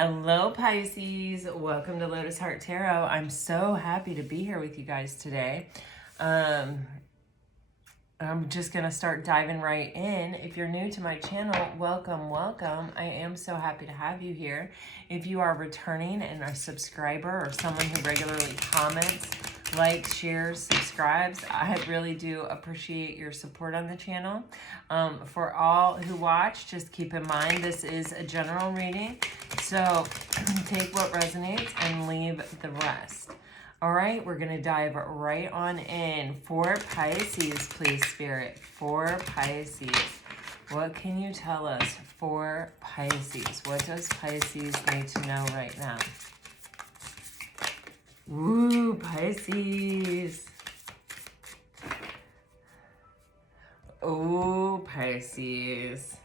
Hello, Pisces. Welcome to Lotus Heart Tarot. I'm so happy to be here with you guys today. I'm just going to start diving right in. If you're new to my channel, welcome, welcome. I am so happy to have you here. If you are returning and a subscriber or someone who regularly comments, likes, shares, subscribes, I really do appreciate your support on the channel. For all who watch, just keep in mind this is a general reading, so take what resonates and leave the rest. All right, we're going to dive right on in. For Pisces, please, Spirit. For Pisces, what can you tell us for Pisces? What does Pisces need to know right now? Woo, Pisces. Oh, Pisces.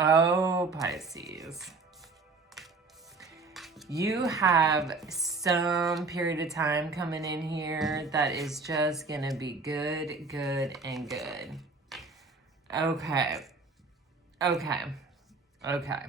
Oh, Pisces. You have some period of time coming in here that is just going to be good, good, and good. Okay. Okay. Okay.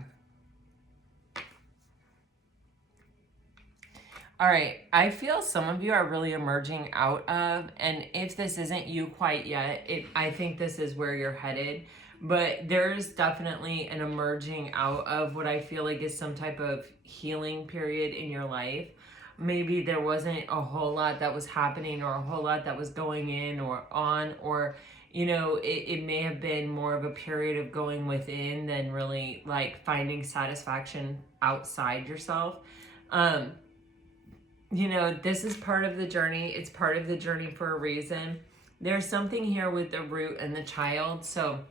All right, I feel some of you are really emerging out of, and if this isn't you quite yet, I think this is where you're headed, but there's definitely an emerging out of what I feel like is some type of healing period in your life. Maybe there wasn't a whole lot that was happening or a whole lot that was going in or on, or you know, it may have been more of a period of going within than really like finding satisfaction outside yourself. You know, this is part of the journey. It's part of the journey for a reason. There's something here with the root and the child. So,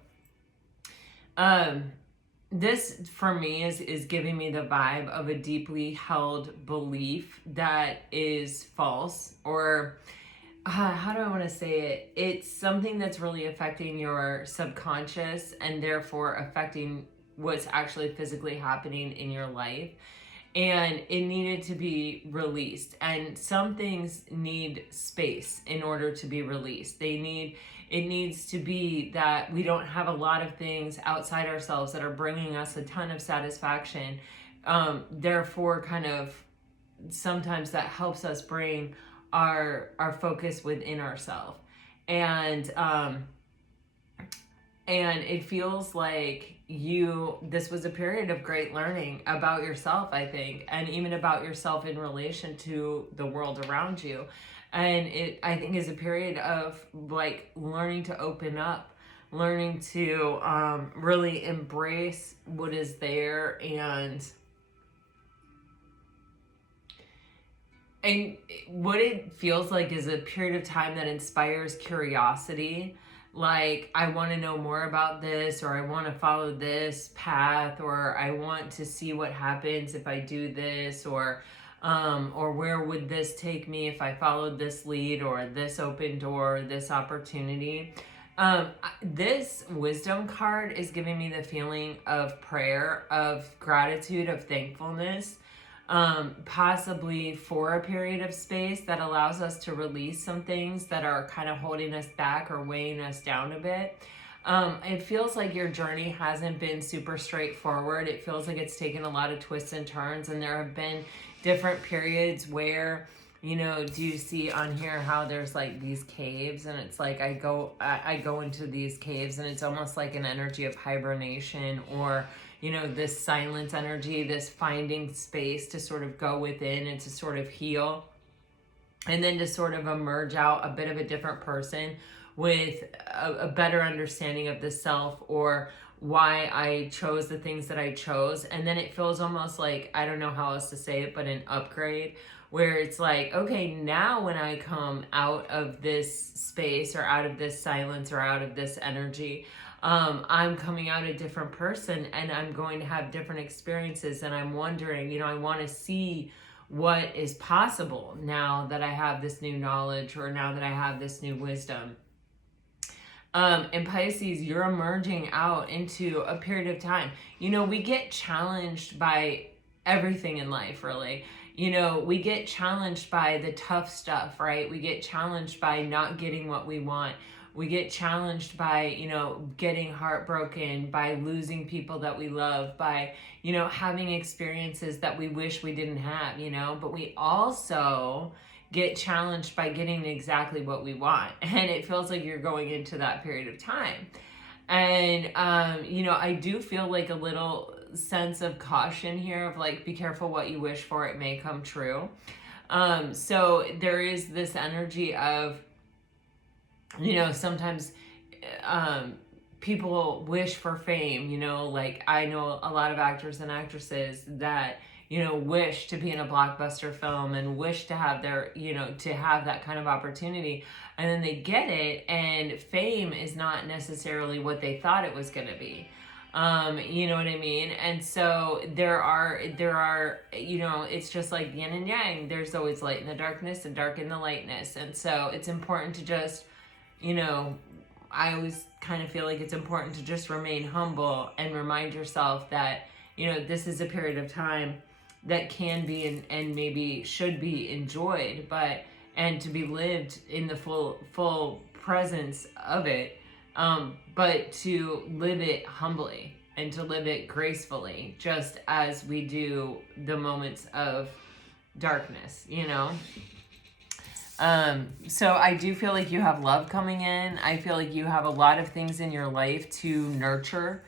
this for me is giving me the vibe of a deeply held belief that is false, or how do I want to say it? It's something that's really affecting your subconscious and therefore affecting what's actually physically happening in your life. And it needed to be released, and some things need space in order to be released. It needs to be that we don't have a lot of things outside ourselves that are bringing us a ton of satisfaction. Therefore, kind of sometimes that helps us bring our focus within ourselves, and it feels like this was a period of great learning about yourself, I think, and even about yourself in relation to the world around you. And it, I think, is a period of like learning to open up, learning to really embrace what is there, and what it feels like is a period of time that inspires curiosity. Like, I want to know more about this, or I want to follow this path, or I want to see what happens if I do this, or where would this take me if I followed this lead, or this open door, this opportunity. This wisdom card is giving me the feeling of prayer, of gratitude, of thankfulness. Possibly for a period of space that allows us to release some things that are kind of holding us back or weighing us down a bit. It feels like your journey hasn't been super straightforward. It feels like it's taken a lot of twists and turns, and there have been different periods where, you know, do you see on here how there's like these caves, and it's like I go into these caves, and it's almost like an energy of hibernation, or you know, this silent energy, this finding space to sort of go within and to sort of heal, and then to sort of emerge out a bit of a different person with a better understanding of the self, or why I chose the things that I chose. And then it feels almost like, I don't know how else to say it, but an upgrade, where it's like, okay, now when I come out of this space, or out of this silence, or out of this energy, I'm coming out a different person, and I'm going to have different experiences. And I'm wondering, you know, I want to see what is possible now that I have this new knowledge, or now that I have this new wisdom. And Pisces, you're emerging out into a period of time. You know, we get challenged by everything in life, really. You know, we get challenged by the tough stuff, right? We get challenged by not getting what we want. We get challenged by, you know, getting heartbroken, by losing people that we love, by, you know, having experiences that we wish we didn't have, you know. But we also get challenged by getting exactly what we want. And it feels like you're going into that period of time. And, you know, I do feel like a little sense of caution here of like, be careful what you wish for, it may come true. So there is this energy of, you know, sometimes people wish for fame, you know, like I know a lot of actors and actresses that, you know, wish to be in a blockbuster film and wish to have their, you know, to have that kind of opportunity. And then they get it, and fame is not necessarily what they thought it was going to be. You know what I mean? And so there are, you know, it's just like yin and yang. There's always light in the darkness and dark in the lightness. And so it's important to just, you know, I always kind of feel like it's important to just remain humble and remind yourself that, you know, this is a period of time that can be and maybe should be enjoyed, but, and to be lived in the full presence of it, but to live it humbly and to live it gracefully, just as we do the moments of darkness, you know? So I do feel like you have love coming in. I feel like you have a lot of things in your life to nurture,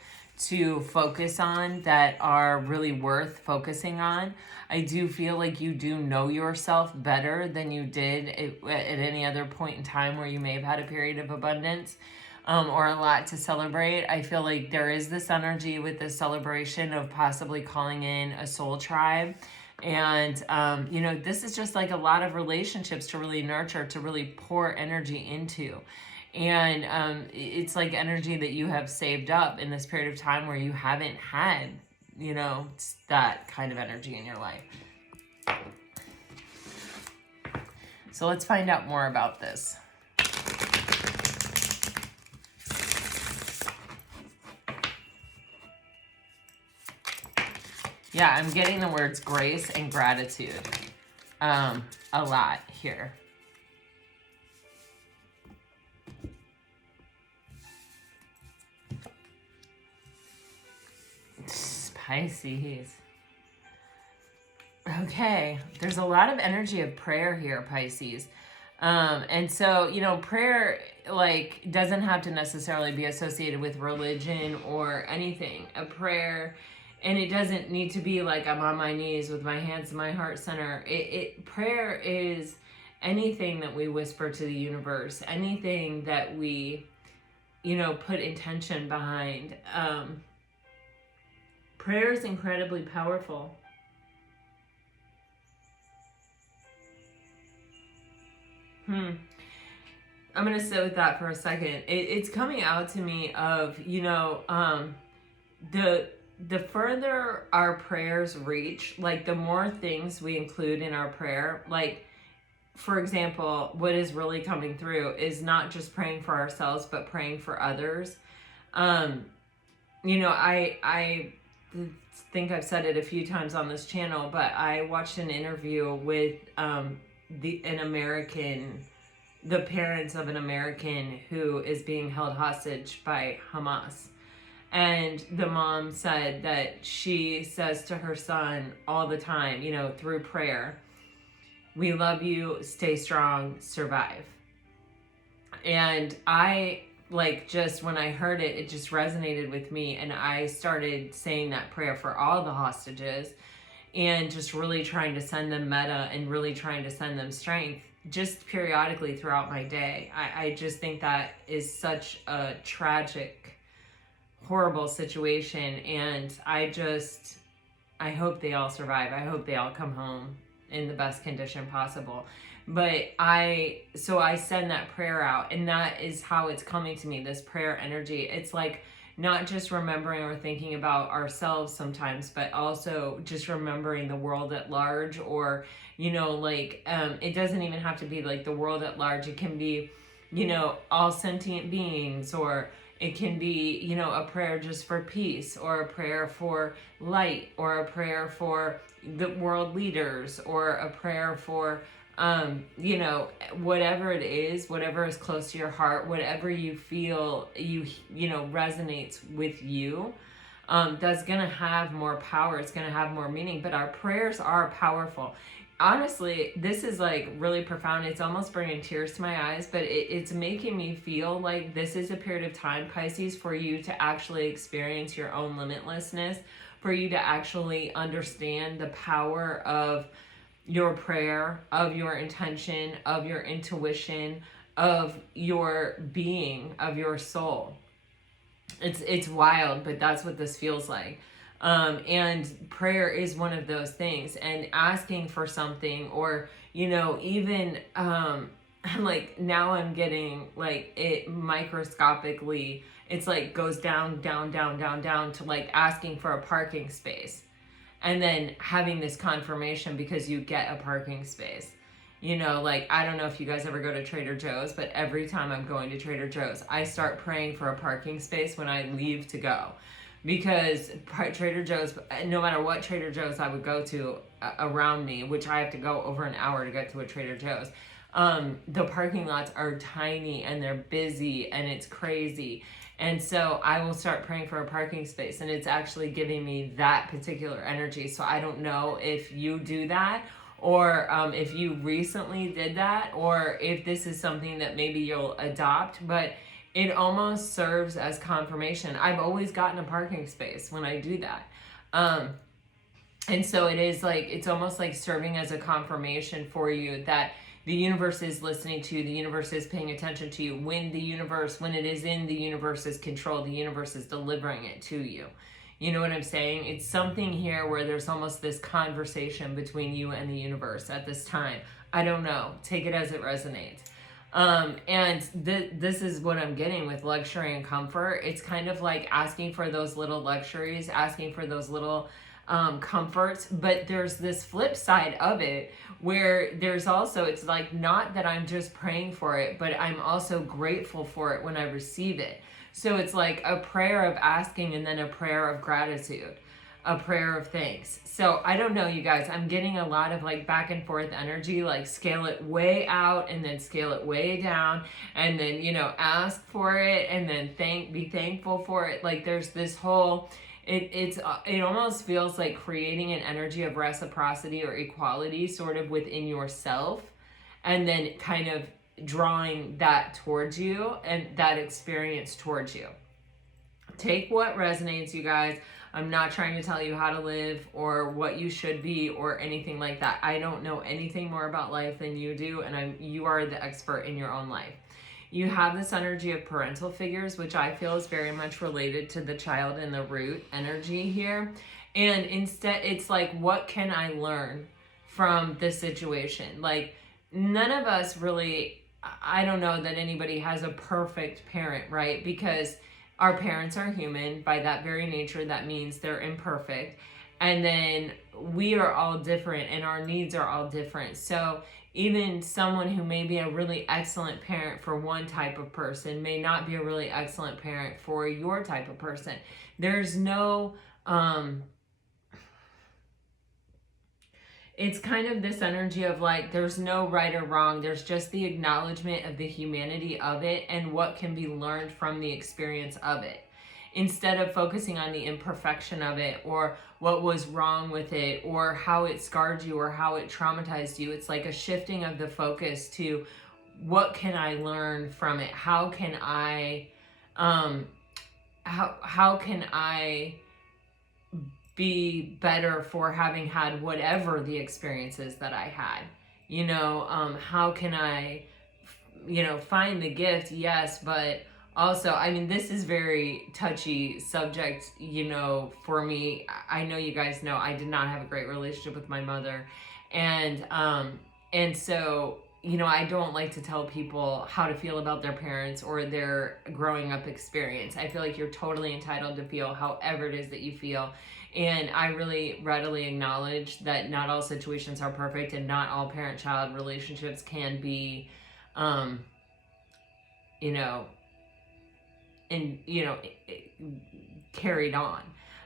to focus on that are really worth focusing on. I do feel like you do know yourself better than you did at any other point in time where you may have had a period of abundance, or a lot to celebrate. I feel like there is this energy with this celebration of possibly calling in a soul tribe. And, you know, this is just like a lot of relationships to really nurture, to really pour energy into. And it's like energy that you have saved up in this period of time where you haven't had, you know, that kind of energy in your life. So let's find out more about this. Yeah, I'm getting the words grace and gratitude a lot here. Pisces. Okay, there's a lot of energy of prayer here, Pisces. And so, you know, prayer like doesn't have to necessarily be associated with religion or anything. A prayer, and it doesn't need to be like I'm on my knees with my hands in my heart center. Prayer is anything that we whisper to the universe, anything that we, you know, put intention behind. Prayer is incredibly powerful. I'm going to sit with that for a second. It's coming out to me of, you know, the further our prayers reach, like the more things we include in our prayer, like, for example, what is really coming through is not just praying for ourselves, but praying for others. You know, I think I've said it a few times on this channel, but I watched an interview with the parents of an American who is being held hostage by Hamas. And the mom said that she says to her son all the time, you know, through prayer, we love you, stay strong, survive. And I, like, just when I heard it, it just resonated with me. And I started saying that prayer for all the hostages and just really trying to send them metta and really trying to send them strength just periodically throughout my day. I just think that is such a tragic, horrible situation. And I hope they all survive. I hope they all come home in the best condition possible. But so I send that prayer out, and that is how it's coming to me, this prayer energy. It's like not just remembering or thinking about ourselves sometimes, but also just remembering the world at large, or, you know, like, it doesn't even have to be like the world at large. It can be, you know, all sentient beings, or it can be, you know, a prayer just for peace, or a prayer for light, or a prayer for the world leaders, or a prayer for, you know, whatever it is, whatever is close to your heart, whatever you feel you know resonates with you, that's gonna have more power. It's gonna have more meaning. But our prayers are powerful. Honestly, this is like really profound. It's almost bringing tears to my eyes, but it's making me feel like this is a period of time, Pisces, for you to actually experience your own limitlessness, for you to actually understand the power of your prayer, of your intention, of your intuition, of your being, of your soul. It's wild, but that's what this feels like. And prayer is one of those things, and asking for something, or you know, even like now I'm getting like it microscopically, it's like goes down down down down down to like asking for a parking space, and then having this confirmation because you get a parking space. You know, like, I don't know if you guys ever go to Trader Joe's, but every time I'm going to Trader Joe's, I start praying for a parking space when I leave to go. Because Trader Joe's, no matter what Trader Joe's I would go to around me, which I have to go over an hour to get to a Trader Joe's, the parking lots are tiny and they're busy and it's crazy. And so I will start praying for a parking space, and it's actually giving me that particular energy. So I don't know if you do that, or if you recently did that, or if this is something that maybe you'll adopt, but it almost serves as confirmation. I've always gotten a parking space when I do that. And so it is like, it's almost like serving as a confirmation for you that the universe is listening to you, the universe is paying attention to you. When it is in the universe's control, the universe is delivering it to you. You know what I'm saying? It's something here where there's almost this conversation between you and the universe at this time. I don't know. Take it as it resonates. And this is what I'm getting with luxury and comfort. It's kind of like asking for those little luxuries, asking for those little comforts, but there's this flip side of it where there's also, it's like, not that I'm just praying for it, but I'm also grateful for it when I receive it. So it's like a prayer of asking and then a prayer of gratitude, a prayer of thanks. So I don't know, you guys, I'm getting a lot of like back and forth energy, like scale it way out and then scale it way down, and then, you know, ask for it and then be thankful for it. Like there's this whole, it almost feels like creating an energy of reciprocity or equality sort of within yourself, and then kind of drawing that towards you and that experience towards you. Take what resonates, you guys. I'm not trying to tell you how to live or what you should be or anything like that. I don't know anything more about life than you do, and you are the expert in your own life. You have this energy of parental figures, which I feel is very much related to the child and the root energy here. And instead, it's like, what can I learn from this situation? Like, none of us really, I don't know that anybody has a perfect parent, right? Because our parents are human. By that very nature, that means they're imperfect. And then we are all different and our needs are all different. So even someone who may be a really excellent parent for one type of person may not be a really excellent parent for your type of person. There's no, it's kind of this energy of like, there's no right or wrong. There's just the acknowledgement of the humanity of it and what can be learned from the experience of it, instead of focusing on the imperfection of it or what was wrong with it or how it scarred you or how it traumatized you. It's like a shifting of the focus to, what can I learn from it? How can I how can I be better for having had whatever the experiences that I had? You know, how can I, you know, find the gift? Yes, but also, I mean, this is very touchy subject, you know, for me. I know you guys know I did not have a great relationship with my mother. And so, you know, I don't like to tell people how to feel about their parents or their growing up experience. I feel like you're totally entitled to feel however it is that you feel. And I really readily acknowledge that not all situations are perfect and not all parent-child relationships can be, you know, and, you know, carried on.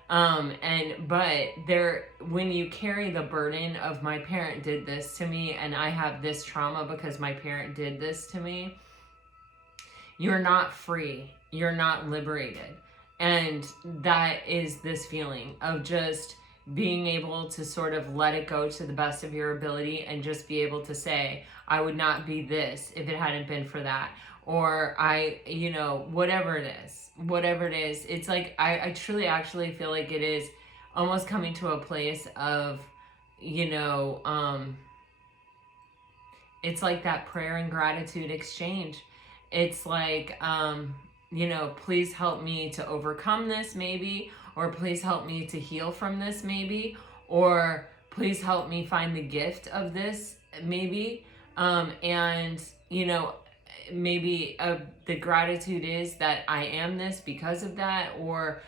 But there, when you carry the burden of my parent did this to me and I have this trauma because my parent did this to me, you're not free. You're not liberated. And that is this feeling of just being able to sort of let it go to the best of your ability and just be able to say, I would not be this if it hadn't been for that. Or whatever it is. It's like, I truly actually feel like it is almost coming to a place of, it's like that prayer and gratitude exchange. It's like, please help me to overcome this maybe, or please help me to heal from this maybe, or please help me find the gift of this maybe. Maybe the gratitude is that I am this because of that, or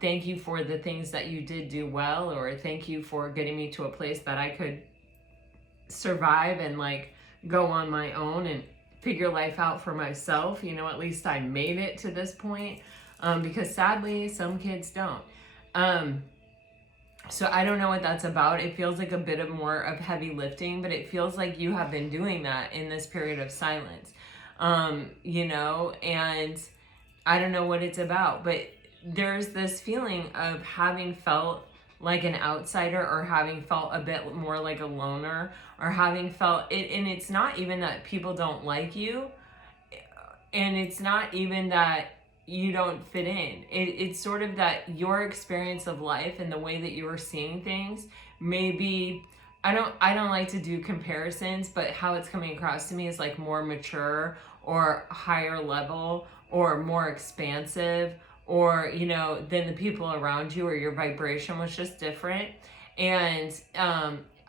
thank you for the things that you did do well, or thank you for getting me to a place that I could survive and like go on my own and figure life out for myself. At least I made it to this point, because sadly some kids don't. So I don't know what that's about. It feels like a bit of more of heavy lifting, but it feels like you have been doing that in this period of silence. And I don't know what it's about, but there's this feeling of having felt like an outsider, or having felt a bit more like a loner, or having felt it. And it's not even that people don't like you, and it's not even that you don't fit in. It's sort of that your experience of life and the way that you are seeing things, maybe, I don't like to do comparisons, but how it's coming across to me is like more mature, or higher level, or more expansive, or than the people around you, or your vibration was just different. And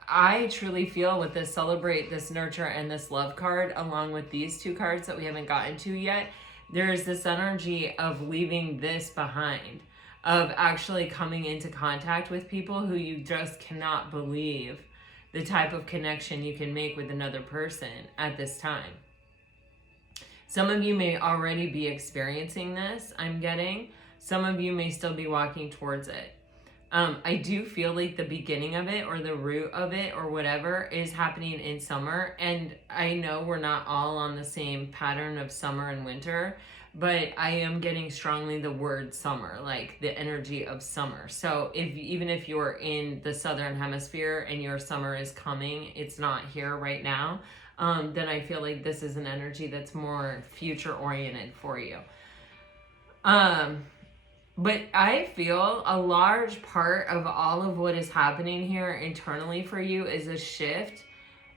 I truly feel with this celebrate, this nurture, and this love card, along with these two cards that we haven't gotten to yet, there's this energy of leaving this behind, of actually coming into contact with people who you just cannot believe the type of connection you can make with another person at this time. Some of you may already be experiencing this, I'm getting. Some of you may still be walking towards it. I do feel like the beginning of it, or the root of it, or whatever, is happening in summer. And I know we're not all on the same pattern of summer and winter, but I am getting strongly the word summer, like the energy of summer. So even if you're in the southern hemisphere and your summer is coming, it's not here right now, then I feel like this is an energy that's more future oriented for you. But I feel a large part of all of what is happening here internally for you is a shift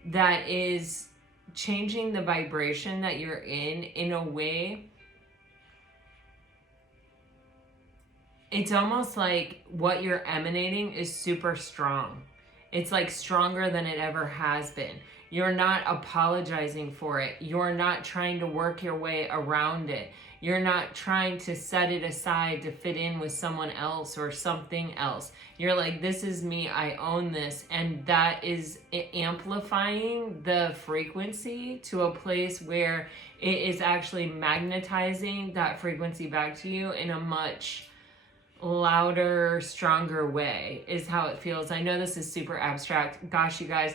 that is changing the vibration that you're in a way. It's almost like what you're emanating is super strong. It's like stronger than it ever has been. You're not apologizing for it. You're not trying to work your way around it. You're not trying to set it aside to fit in with someone else or something else. You're like, this is me, I own this. And that is amplifying the frequency to a place where it is actually magnetizing that frequency back to you in a much louder, stronger way, is how it feels. I know this is super abstract. Gosh, you guys,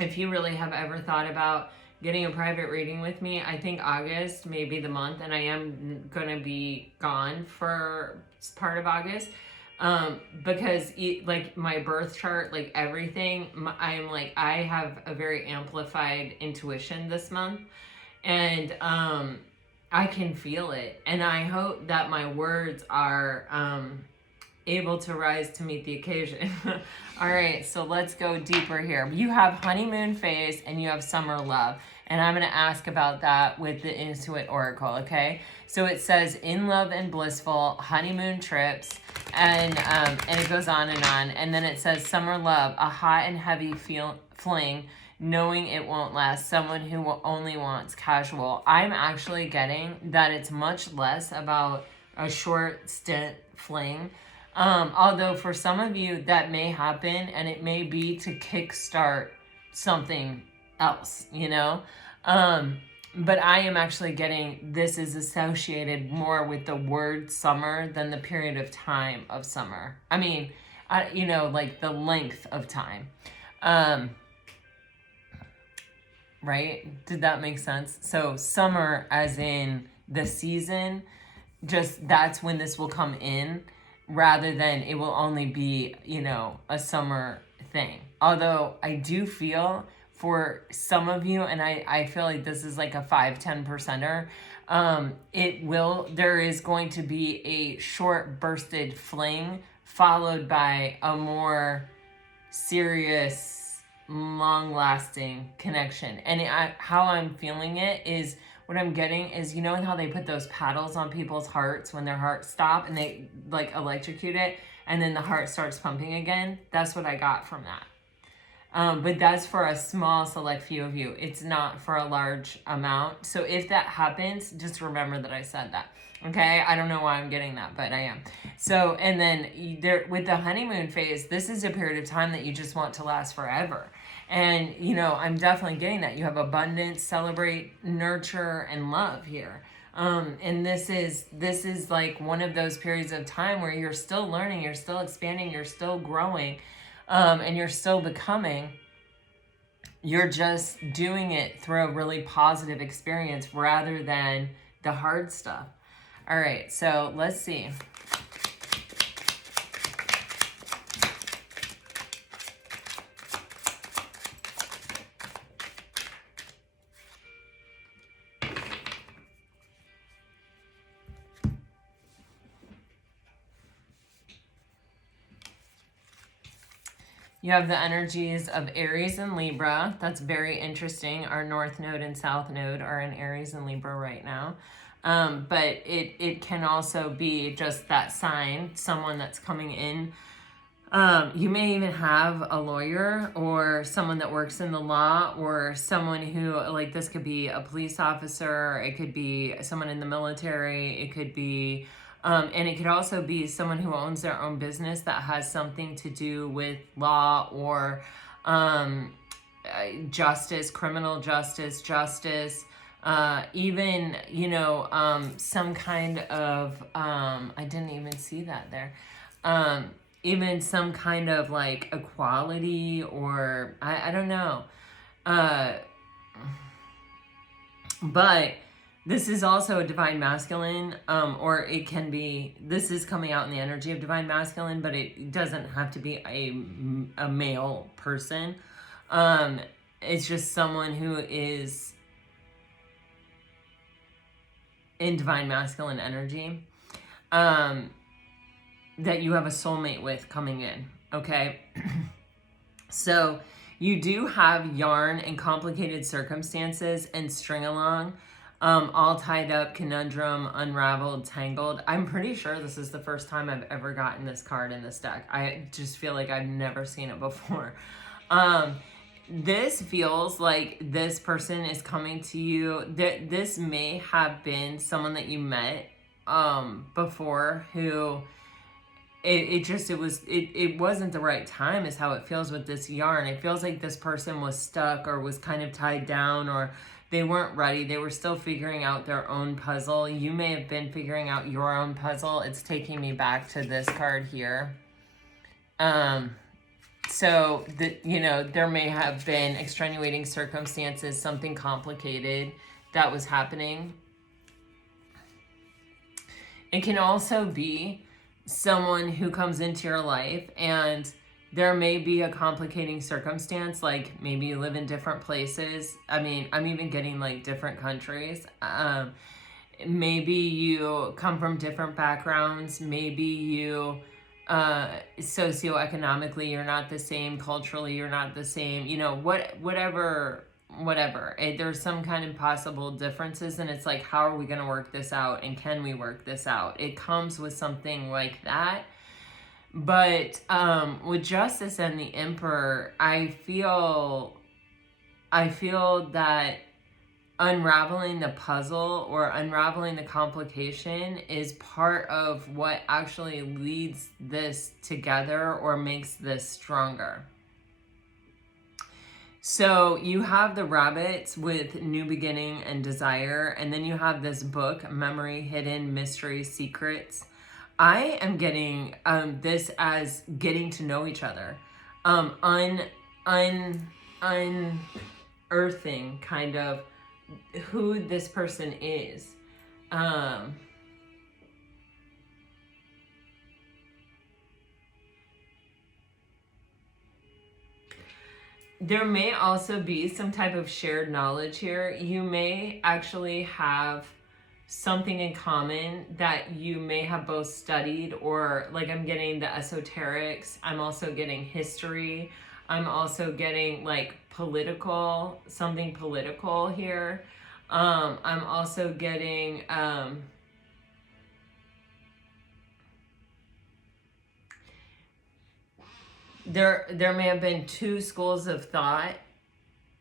if you really have ever thought about getting a private reading with me, I think August may be the month, and I am going to be gone for part of August, because like my birth chart, like everything, I have a very amplified intuition this month, and I can feel it, and I hope that my words are able to rise to meet the occasion. All right, so let's go deeper here. You have honeymoon phase and you have summer love. And I'm going to ask about that with the Intuit Oracle, okay? So it says in love and blissful, honeymoon trips, and it goes on. And then it says summer love, a hot and heavy fling, knowing it won't last, someone who only wants casual. I'm actually getting that it's much less about a short stint fling. Although for some of you that may happen, and it may be to kickstart something else, but I am actually getting this is associated more with the word summer than the period of time of summer. I mean, you know, like the length of time. Right? Did that make sense? So summer as in the season, just that's when this will come in, rather than it will only be, you know, a summer thing. Although I do feel for some of you, and I feel like this is like a 5-10%er, there is going to be a short bursted fling followed by a more serious, long-lasting connection. And how I'm feeling it is, what I'm getting is, you know how they put those paddles on people's hearts when their hearts stop and they like electrocute it and then the heart starts pumping again? That's what I got from that. But that's for a small select few of you. It's not for a large amount. So if that happens, just remember that I said that. Okay, I don't know why I'm getting that, but I am. So, and then there with the honeymoon phase, this is a period of time that you just want to last forever. And, you know, I'm definitely getting that. You have abundance, celebrate, nurture, and love here. And this is like one of those periods of time where you're still learning, you're still expanding, you're still growing, and you're still becoming. You're just doing it through a really positive experience rather than the hard stuff. All right, so let's see. You have the energies of Aries and Libra. That's very interesting. Our North Node and South Node are in Aries and Libra right now. But it can also be just that sign, someone that's coming in. You may even have a lawyer or someone that works in the law, or someone who, like, this could be a police officer, it could be someone in the military, it could be, and it could also be someone who owns their own business that has something to do with law or justice, criminal justice, even, you know, some kind of, I didn't even see that there, even some kind of like equality, or I don't know, but this is also a divine masculine, or it can be, this is coming out in the energy of divine masculine, but it doesn't have to be a male person. It's just someone who is in divine masculine energy, that you have a soulmate with coming in, okay? So you do have yarn and complicated circumstances and string along, all tied up, conundrum, unraveled, tangled. I'm pretty sure this is the first time I've ever gotten this card in this deck. I just feel like I've never seen it before. This feels like this person is coming to you. This may have been someone that you met before who it wasn't the right time, is how it feels with this yarn. It feels like this person was stuck or was kind of tied down, or they weren't ready. They were still figuring out their own puzzle. You may have been figuring out your own puzzle. It's taking me back to this card here. So that, you know, there may have been extenuating circumstances, something complicated that was happening. It can also be someone who comes into your life and there may be a complicating circumstance, like maybe you live in different places. I mean, I'm even getting like different countries. Maybe you come from different backgrounds. Maybe you socioeconomically you're not the same, culturally you're not the same, you know, whatever. There's some kind of possible differences, and it's like, how are we going to work this out, and can we work this out? It comes with something like that. But with Justice and the Emperor, I feel that unraveling the puzzle or unraveling the complication is part of what actually leads this together or makes this stronger. So you have the rabbits with new beginning and desire, and then you have this book, Memory, Hidden Mystery, Secrets. I am getting this as getting to know each other, unearthing kind of who this person is. There may also be some type of shared knowledge here. You may actually have something in common that you may have both studied, or like I'm getting the esoterics. I'm also getting history. I'm also getting like political, something political here. I'm also getting there may have been two schools of thought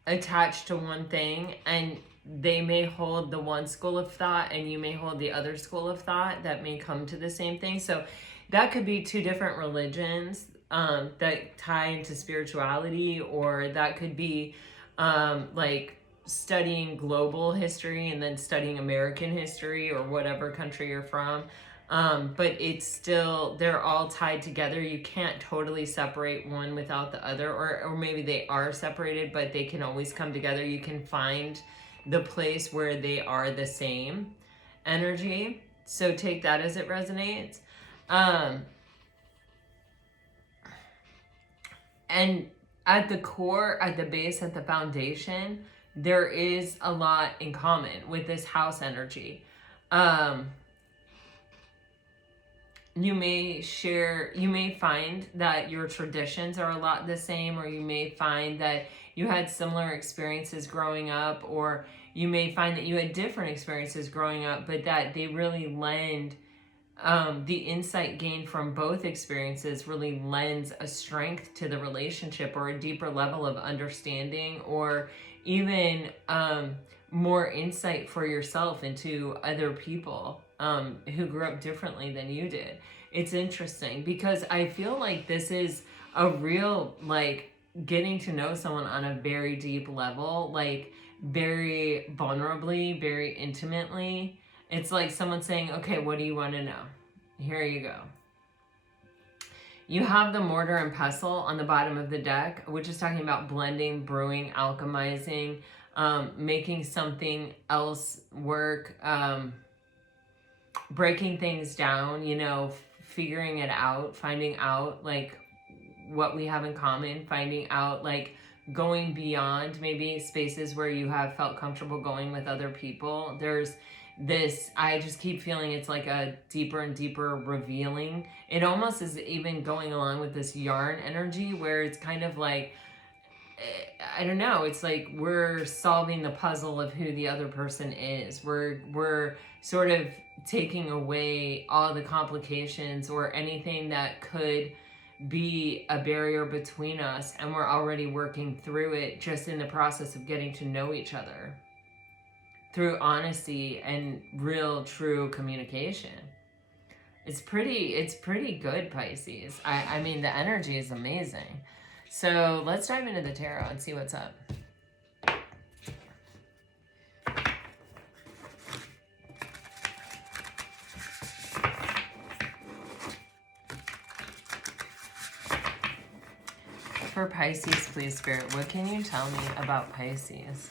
attached to one thing, and they may hold the one school of thought and you may hold the other school of thought that may come to the same thing. So that could be two different religions that tie into spirituality, or that could be like studying global history and then studying American history or whatever country you're from. But it's still, they're all tied together. You can't totally separate one without the other, or maybe they are separated, but they can always come together. You can find the place where they are the same energy. So take that as it resonates. And at the core, at the base, at the foundation, there is a lot in common with this house energy. You may find that your traditions are a lot the same, or you may find that you had similar experiences growing up, or you may find that you had different experiences growing up, but that they really lend, the insight gained from both experiences really lends a strength to the relationship, or a deeper level of understanding, or even more insight for yourself into other people who grew up differently than you did. It's interesting because I feel like this is a real, like, getting to know someone on a very deep level, like very vulnerably, very intimately. It's like someone saying, okay, what do you want to know? Here you go. You have the mortar and pestle on the bottom of the deck, which is talking about blending, brewing, alchemizing, making something else work, breaking things down, you know, figuring it out, finding out like what we have in common, finding out like going beyond maybe spaces where you have felt comfortable going with other people. There's this, I just keep feeling it's like a deeper and deeper revealing. It almost is even going along with this yarn energy where it's kind of like, I don't know, it's like we're solving the puzzle of who the other person is. We're sort of taking away all the complications or anything that could be a barrier between us, and we're already working through it just in the process of getting to know each other through honesty and real true communication. It's pretty good, Pisces. I mean, the energy is amazing. So let's dive into the tarot and see what's up. For Pisces, please, Spirit, what can you tell me about Pisces?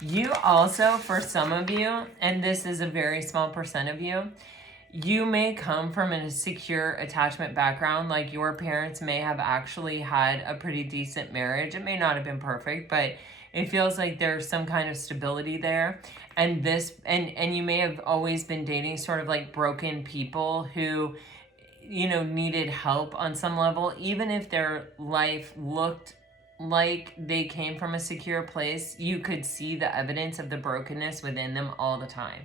You also, for some of you, and this is a very small percent of you, you may come from a secure attachment background. Like your parents may have actually had a pretty decent marriage. It may not have been perfect, but it feels like there's some kind of stability there. And this, and you may have always been dating sort of like broken people who, you know, needed help on some level, even if their life looked like they came from a secure place. You could see the evidence of the brokenness within them all the time.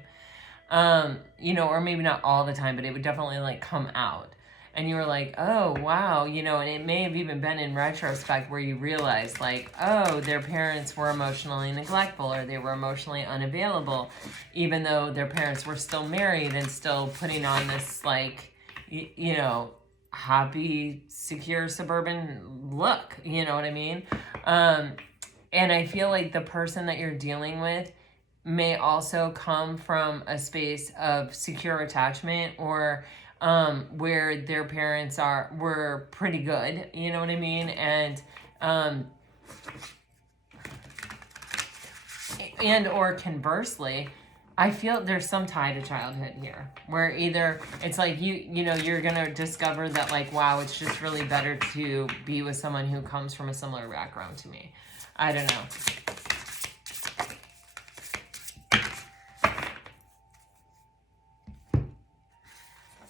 You know, or maybe not all the time, but it would definitely like come out. And you were like, oh, wow, you know, and it may have even been in retrospect where you realized like, oh, their parents were emotionally neglectful, or they were emotionally unavailable, even though their parents were still married and still putting on this like, you know, happy, secure, suburban look. You know what I mean? And I feel like the person that you're dealing with may also come from a space of secure attachment, or where their parents were pretty good, you know what I mean? And or conversely, I feel there's some tie to childhood here, where either it's like you know, you're gonna discover that, like, wow, it's just really better to be with someone who comes from a similar background to me. I don't know.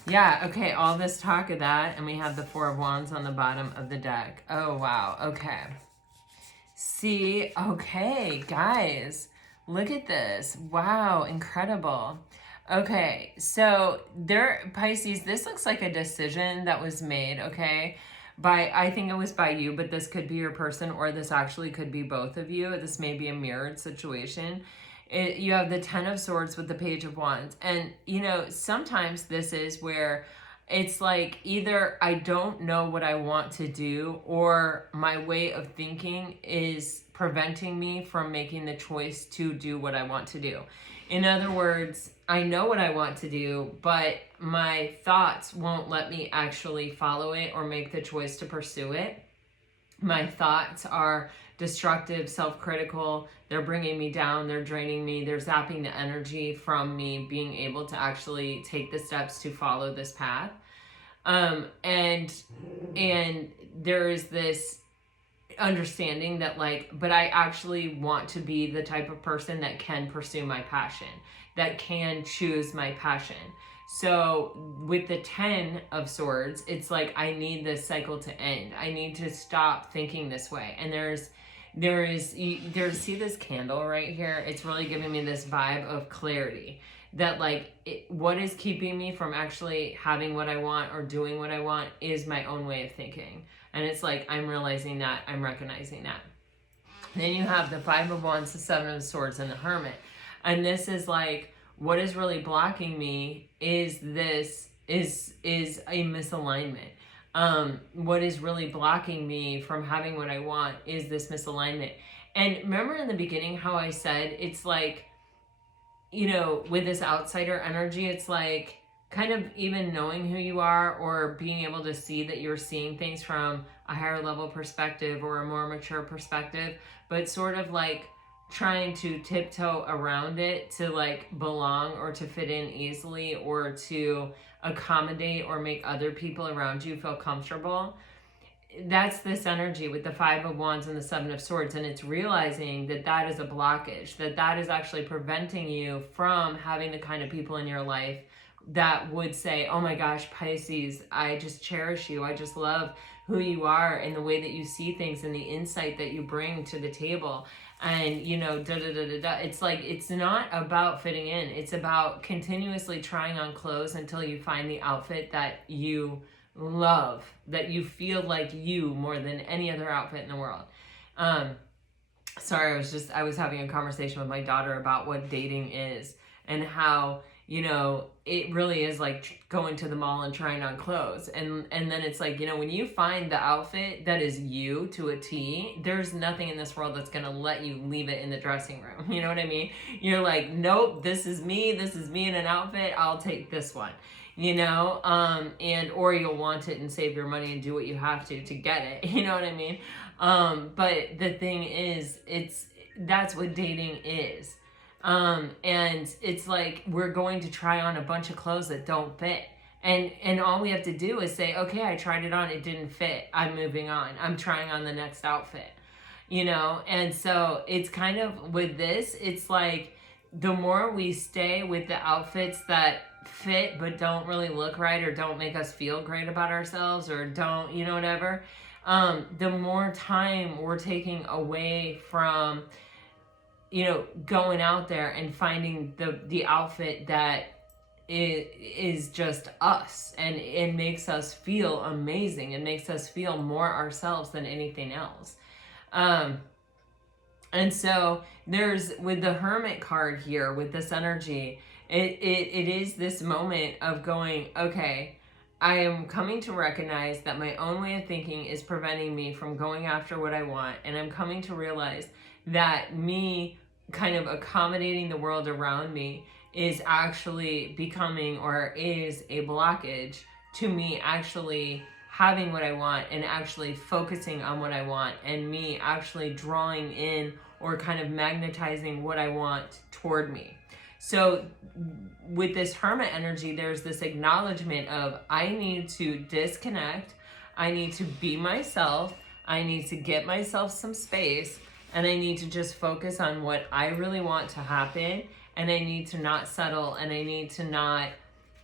Yeah, okay, all this talk of that, and we have the Four of Wands on the bottom of the deck. Oh, wow, okay. See, okay, guys, look at this. Wow, incredible. Okay, so Pisces, this looks like a decision that was made, okay? I think it was by you, but this could be your person, or this actually could be both of you. This may be a mirrored situation. You have the Ten of Swords with the Page of Wands. And, you know, sometimes this is where it's like either I don't know what I want to do, or my way of thinking is preventing me from making the choice to do what I want to do. In other words, I know what I want to do, but my thoughts won't let me actually follow it or make the choice to pursue it. My thoughts are destructive, self-critical. They're bringing me down. They're draining me. They're zapping the energy from me being able to actually take the steps to follow this path. And there is this understanding that, like, but I actually want to be the type of person that can pursue my passion, that can choose my passion. So with the Ten of Swords, it's like, I need this cycle to end. I need to stop thinking this way. And see this candle right here? It's really giving me this vibe of clarity, that like what is keeping me from actually having what I want or doing what I want is my own way of thinking. And it's like, I'm realizing that, I'm recognizing that. Then you have the Five of Wands, the Seven of Swords, and the Hermit. And this is like, what is really blocking me is a misalignment. What is really blocking me from having what I want is this misalignment. And remember in the beginning how I said, it's like, you know, with this outsider energy, it's like kind of even knowing who you are, or being able to see that you're seeing things from a higher level perspective or a more mature perspective, but sort of like trying to tiptoe around it to like belong or to fit in easily, or to accommodate or make other people around you feel comfortable. That's this energy with the Five of Wands and the Seven of Swords. And it's realizing that that is a blockage, that is actually preventing you from having the kind of people in your life that would say, oh my gosh, Pisces, I just cherish you. I just love who you are and the way that you see things and the insight that you bring to the table. And, you know, It's like, it's not about fitting in. It's about continuously trying on clothes until you find the outfit that you love, that you feel like you more than any other outfit in the world. Sorry, I was having a conversation with my daughter about what dating is, and how, you know, it really is like going to the mall and trying on clothes. And then it's like, you know, when you find the outfit that is you to a T, there's nothing in this world that's going to let you leave it in the dressing room. You know what I mean? You're like, nope, this is me in an outfit. I'll take this one, you know? Or you'll want it and save your money and do what you have to get it. You know what I mean? But the thing is, that's what dating is. And it's like, we're going to try on a bunch of clothes that don't fit. And all we have to do is say, okay, I tried it on, it didn't fit. I'm moving on. I'm trying on the next outfit, you know? And so it's kind of with this, it's like, the more we stay with the outfits that fit but don't really look right, or don't make us feel great about ourselves, or don't, you know, whatever, the more time we're taking away from, you know, going out there and finding the outfit that is just us, and it makes us feel amazing. It makes us feel more ourselves than anything else. And so there's, with the Hermit card here, with this energy, it is this moment of going, okay, I am coming to recognize that my own way of thinking is preventing me from going after what I want. And I'm coming to realize that me kind of accommodating the world around me is actually becoming, or is a blockage to me actually having what I want and actually focusing on what I want, and me actually drawing in or kind of magnetizing what I want toward me. So with this Hermit energy, there's this acknowledgement of, I need to disconnect, I need to be myself, I need to get myself some space, and I need to just focus on what I really want to happen, and I need to not settle, and I need to not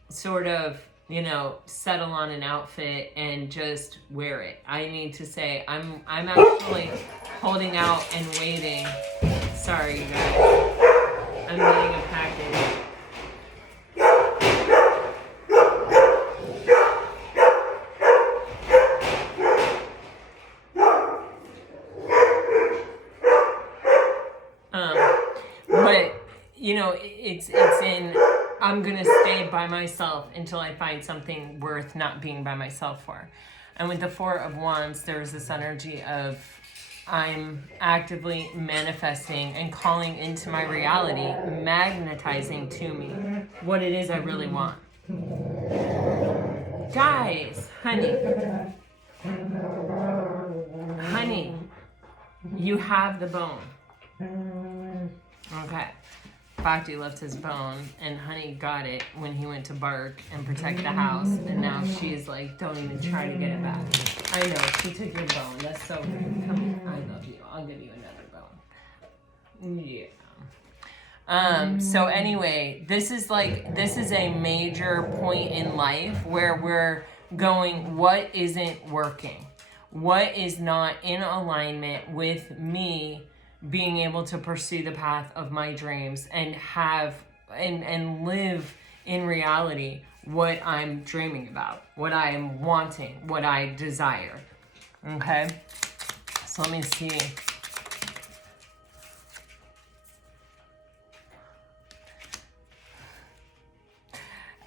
sort of, you know, settle on an outfit and just wear it. I need to say, I'm actually holding out and waiting. Sorry, you guys. I'm getting a package. But you know, it's in, I'm gonna stay by myself until I find something worth not being by myself for. And with the Four of Wands, there's this energy of, I'm actively manifesting and calling into my reality, magnetizing to me what it is I really want. Guys, honey, you have the bone. Okay. Bhakti left his bone, and Honey got it when he went to bark and protect the house, and now she's like, don't even try to get it back. I know, she took your bone. That's so rude. Come here, I love you. I'll give you another bone. Yeah. So anyway, this is a major point in life where we're going, what isn't working? What is not in alignment with me being able to pursue the path of my dreams and have and live in reality what I'm dreaming about, what I'm wanting, what I desire. Okay? So let me see.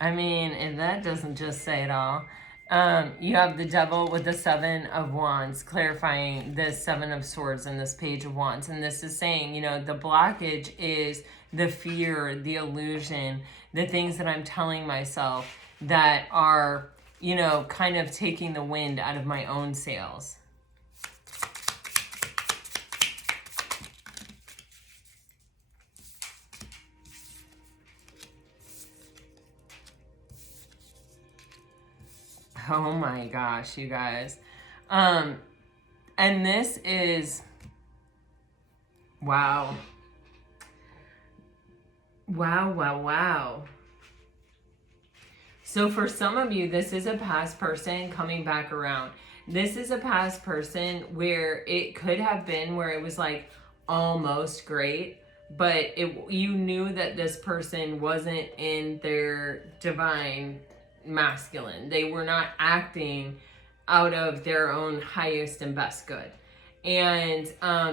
I mean, if that doesn't just say it all. You have the Devil with the Seven of Wands, clarifying the Seven of Swords in this Page of Wands. And this is saying, you know, the blockage is the fear, the illusion, the things that I'm telling myself that are, you know, kind of taking the wind out of my own sails. Oh my gosh, you guys. And this is, wow. Wow. So for some of you, this is a past person coming back around. This is a past person where it could have been where it was like almost great, but you knew that this person wasn't in their divine masculine. They were not acting out of their own highest and best good. And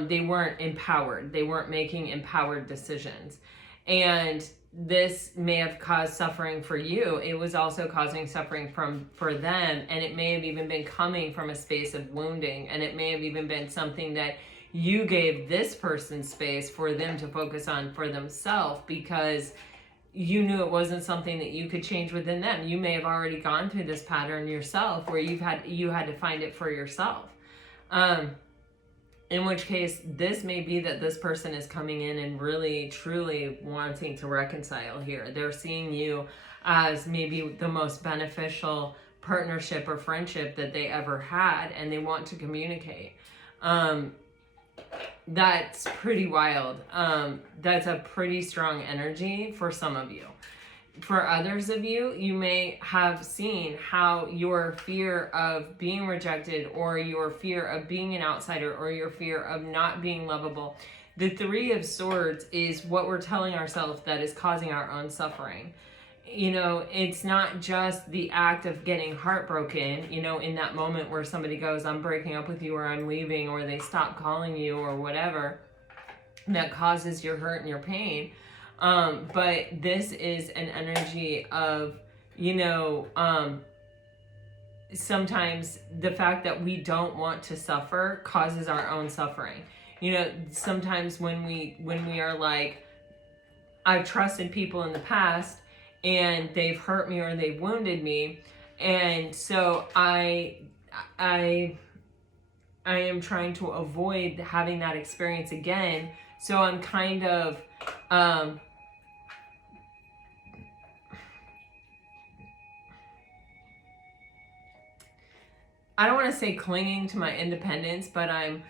they weren't empowered. They weren't making empowered decisions. And this may have caused suffering for you. It was also causing suffering for them. And it may have even been coming from a space of wounding. And it may have even been something that you gave this person space for them to focus on for themselves, because you knew it wasn't something that you could change within them. You may have already gone through this pattern yourself where you had to find it for yourself. In which case, this may be that this person is coming in and really, truly wanting to reconcile here. They're seeing you as maybe the most beneficial partnership or friendship that they ever had, and they want to communicate. That's pretty wild. That's a pretty strong energy for some of you. For others of you, you may have seen how your fear of being rejected, or your fear of being an outsider, or your fear of not being lovable. The Three of Swords is what we're telling ourselves that is causing our own suffering. You know, it's not just the act of getting heartbroken, you know, in that moment where somebody goes, I'm breaking up with you, or I'm leaving, or they stop calling you, or whatever, that causes your hurt and your pain. But this is an energy of, you know, sometimes the fact that we don't want to suffer causes our own suffering. You know, sometimes when we are like, I've trusted people in the past and they've hurt me or they've wounded me, and so I am trying to avoid having that experience again. So I'm kind of I don't want to say clinging to my independence, but I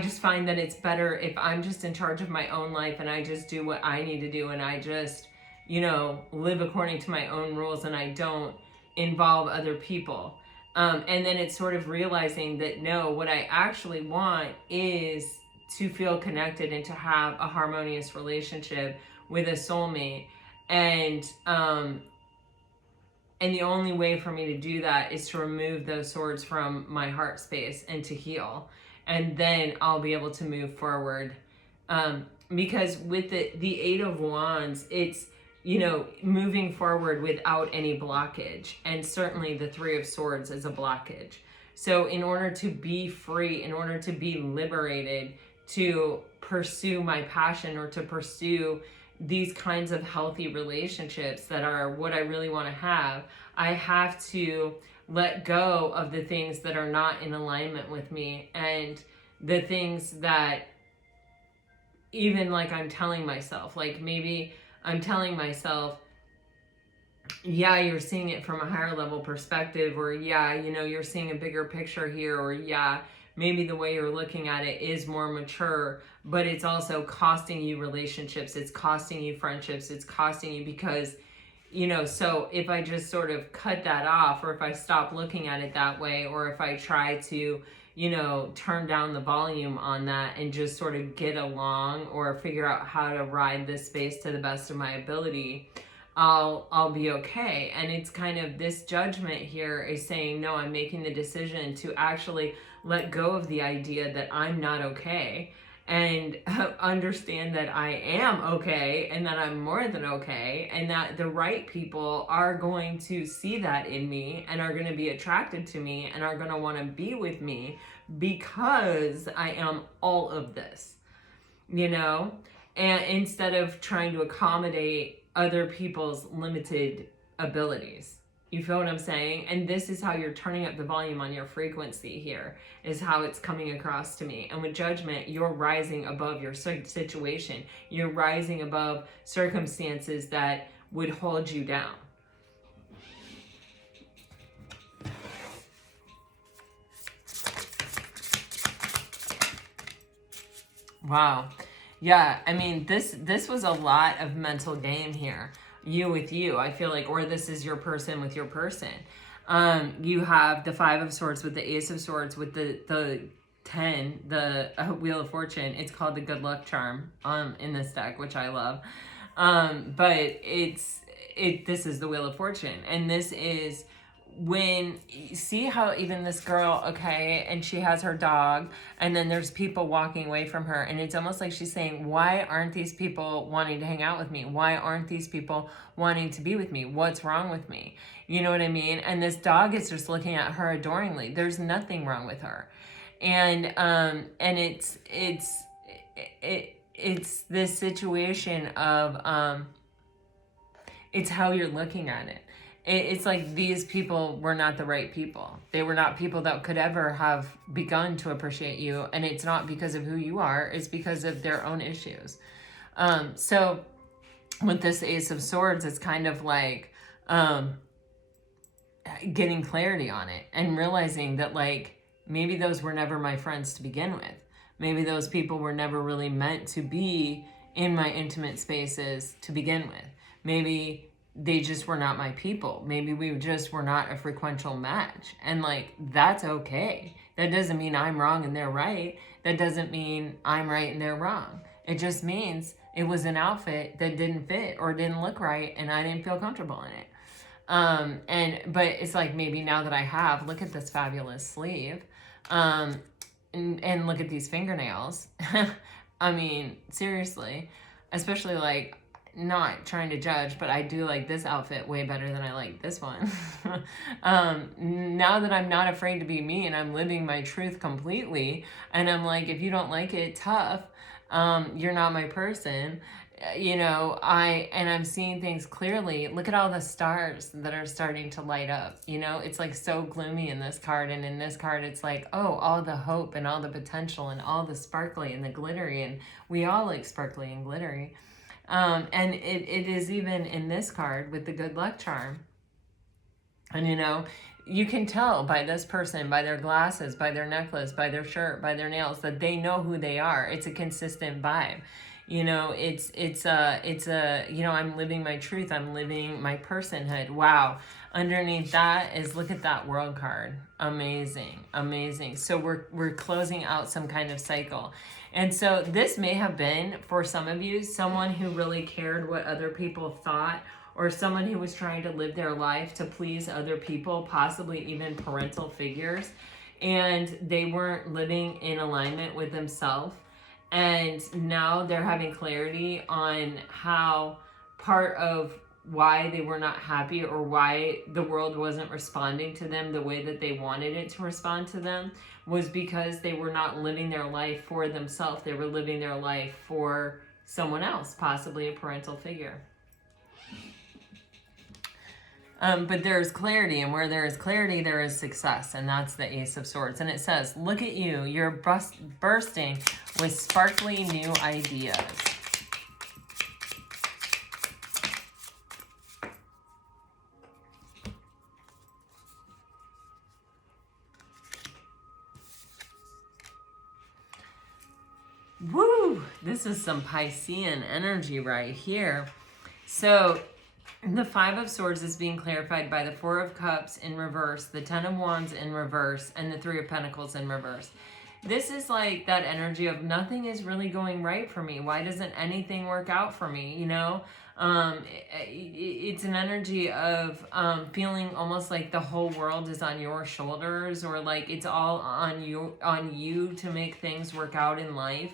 just find that it's better if I'm just in charge of my own life and I just do what I need to do, and I just, live according to my own rules, and I don't involve other people. And then it's sort of realizing that no, what I actually want is to feel connected and to have a harmonious relationship with a soulmate. And the only way for me to do that is to remove those swords from my heart space and to heal. And then I'll be able to move forward. Because with the Eight of Wands, it's, moving forward without any blockage. And certainly the Three of Swords is a blockage. So in order to be free, in order to be liberated, to pursue my passion or to pursue these kinds of healthy relationships that are what I really want to have, I have to let go of the things that are not in alignment with me, and the things that even like I'm telling myself, like maybe I'm telling myself, yeah, you're seeing it from a higher level perspective, or yeah, you're seeing a bigger picture here, or yeah, maybe the way you're looking at it is more mature, but it's also costing you relationships, it's costing you friendships, it's costing you because, so if I just sort of cut that off, or if I stop looking at it that way, or if I try to, turn down the volume on that and just sort of get along or figure out how to ride this space to the best of my ability, I'll be okay. And it's kind of this judgment here is saying, no, I'm making the decision to actually let go of the idea that I'm not okay, and understand that I am okay, and that I'm more than okay, and that the right people are going to see that in me and are going to be attracted to me and are going to want to be with me because I am all of this, and instead of trying to accommodate other people's limited abilities. You feel what I'm saying? And this is how you're turning up the volume on your frequency here, is how it's coming across to me. And with judgment, you're rising above your situation. You're rising above circumstances that would hold you down. Wow. Yeah, I mean, this was a lot of mental game here. You with you, I feel like, or this is your person with your person. You have the Five of Swords with the Ace of Swords with the 10, the Wheel of Fortune. It's called the Good Luck Charm in this deck, which I love. But this is the Wheel of Fortune, and this is when you see how even this girl, okay, and she has her dog, and then there's people walking away from her, and it's almost like she's saying, why aren't these people wanting to hang out with me? Why aren't these people wanting to be with me? What's wrong with me? You know what I mean? And this dog is just looking at her adoringly. There's nothing wrong with her. And it's this situation of it's how you're looking at it. It's like these people were not the right people. They were not people that could ever have begun to appreciate you. And it's not because of who you are. It's because of their own issues. So with this Ace of Swords, it's kind of like getting clarity on it and realizing that like maybe those were never my friends to begin with. Maybe those people were never really meant to be in my intimate spaces to begin with. Maybe they just were not my people. Maybe we just were not a frequential match. And like, that's okay. That doesn't mean I'm wrong and they're right. That doesn't mean I'm right and they're wrong. It just means it was an outfit that didn't fit or didn't look right and I didn't feel comfortable in it. But it's like, maybe now that I have, look at this fabulous sleeve. And look at these fingernails. I mean, seriously, especially like, not trying to judge, but I do like this outfit way better than I like this one. Now that I'm not afraid to be me and I'm living my truth completely, and I'm like, if you don't like it, tough, you're not my person. You know, I'm seeing things clearly. Look at all the stars that are starting to light up. You know, it's like so gloomy in this card, and in this card it's like, oh, all the hope and all the potential and all the sparkly and the glittery, and we all like sparkly and glittery. And it is even in this card with the good luck charm. And you know, you can tell by this person, by their glasses, by their necklace, by their shirt, by their nails, that they know who they are. It's a consistent vibe. You know, it's a, you know, I'm living my truth. I'm living my personhood. Wow. Underneath that is, look at that world card. Amazing. Amazing. So we're closing out some kind of cycle. And so this may have been, for some of you, someone who really cared what other people thought, or someone who was trying to live their life to please other people, possibly even parental figures, and they weren't living in alignment with themselves. And now they're having clarity on how part of why they were not happy, or why the world wasn't responding to them the way that they wanted it to respond to them, was because they were not living their life for themselves. They were living their life for someone else, possibly a parental figure. But there's clarity, and where there is clarity, there is success, and that's the Ace of Swords. And it says, look at you, you're bursting with sparkly new ideas. Woo! This is some Piscean energy right here. So the Five of Swords is being clarified by the Four of Cups in reverse, the Ten of Wands in reverse, and the Three of Pentacles in reverse. This is like that energy of nothing is really going right for me. Why doesn't anything work out for me? You know, it's an energy of feeling almost like the whole world is on your shoulders, or like it's all on you to make things work out in life,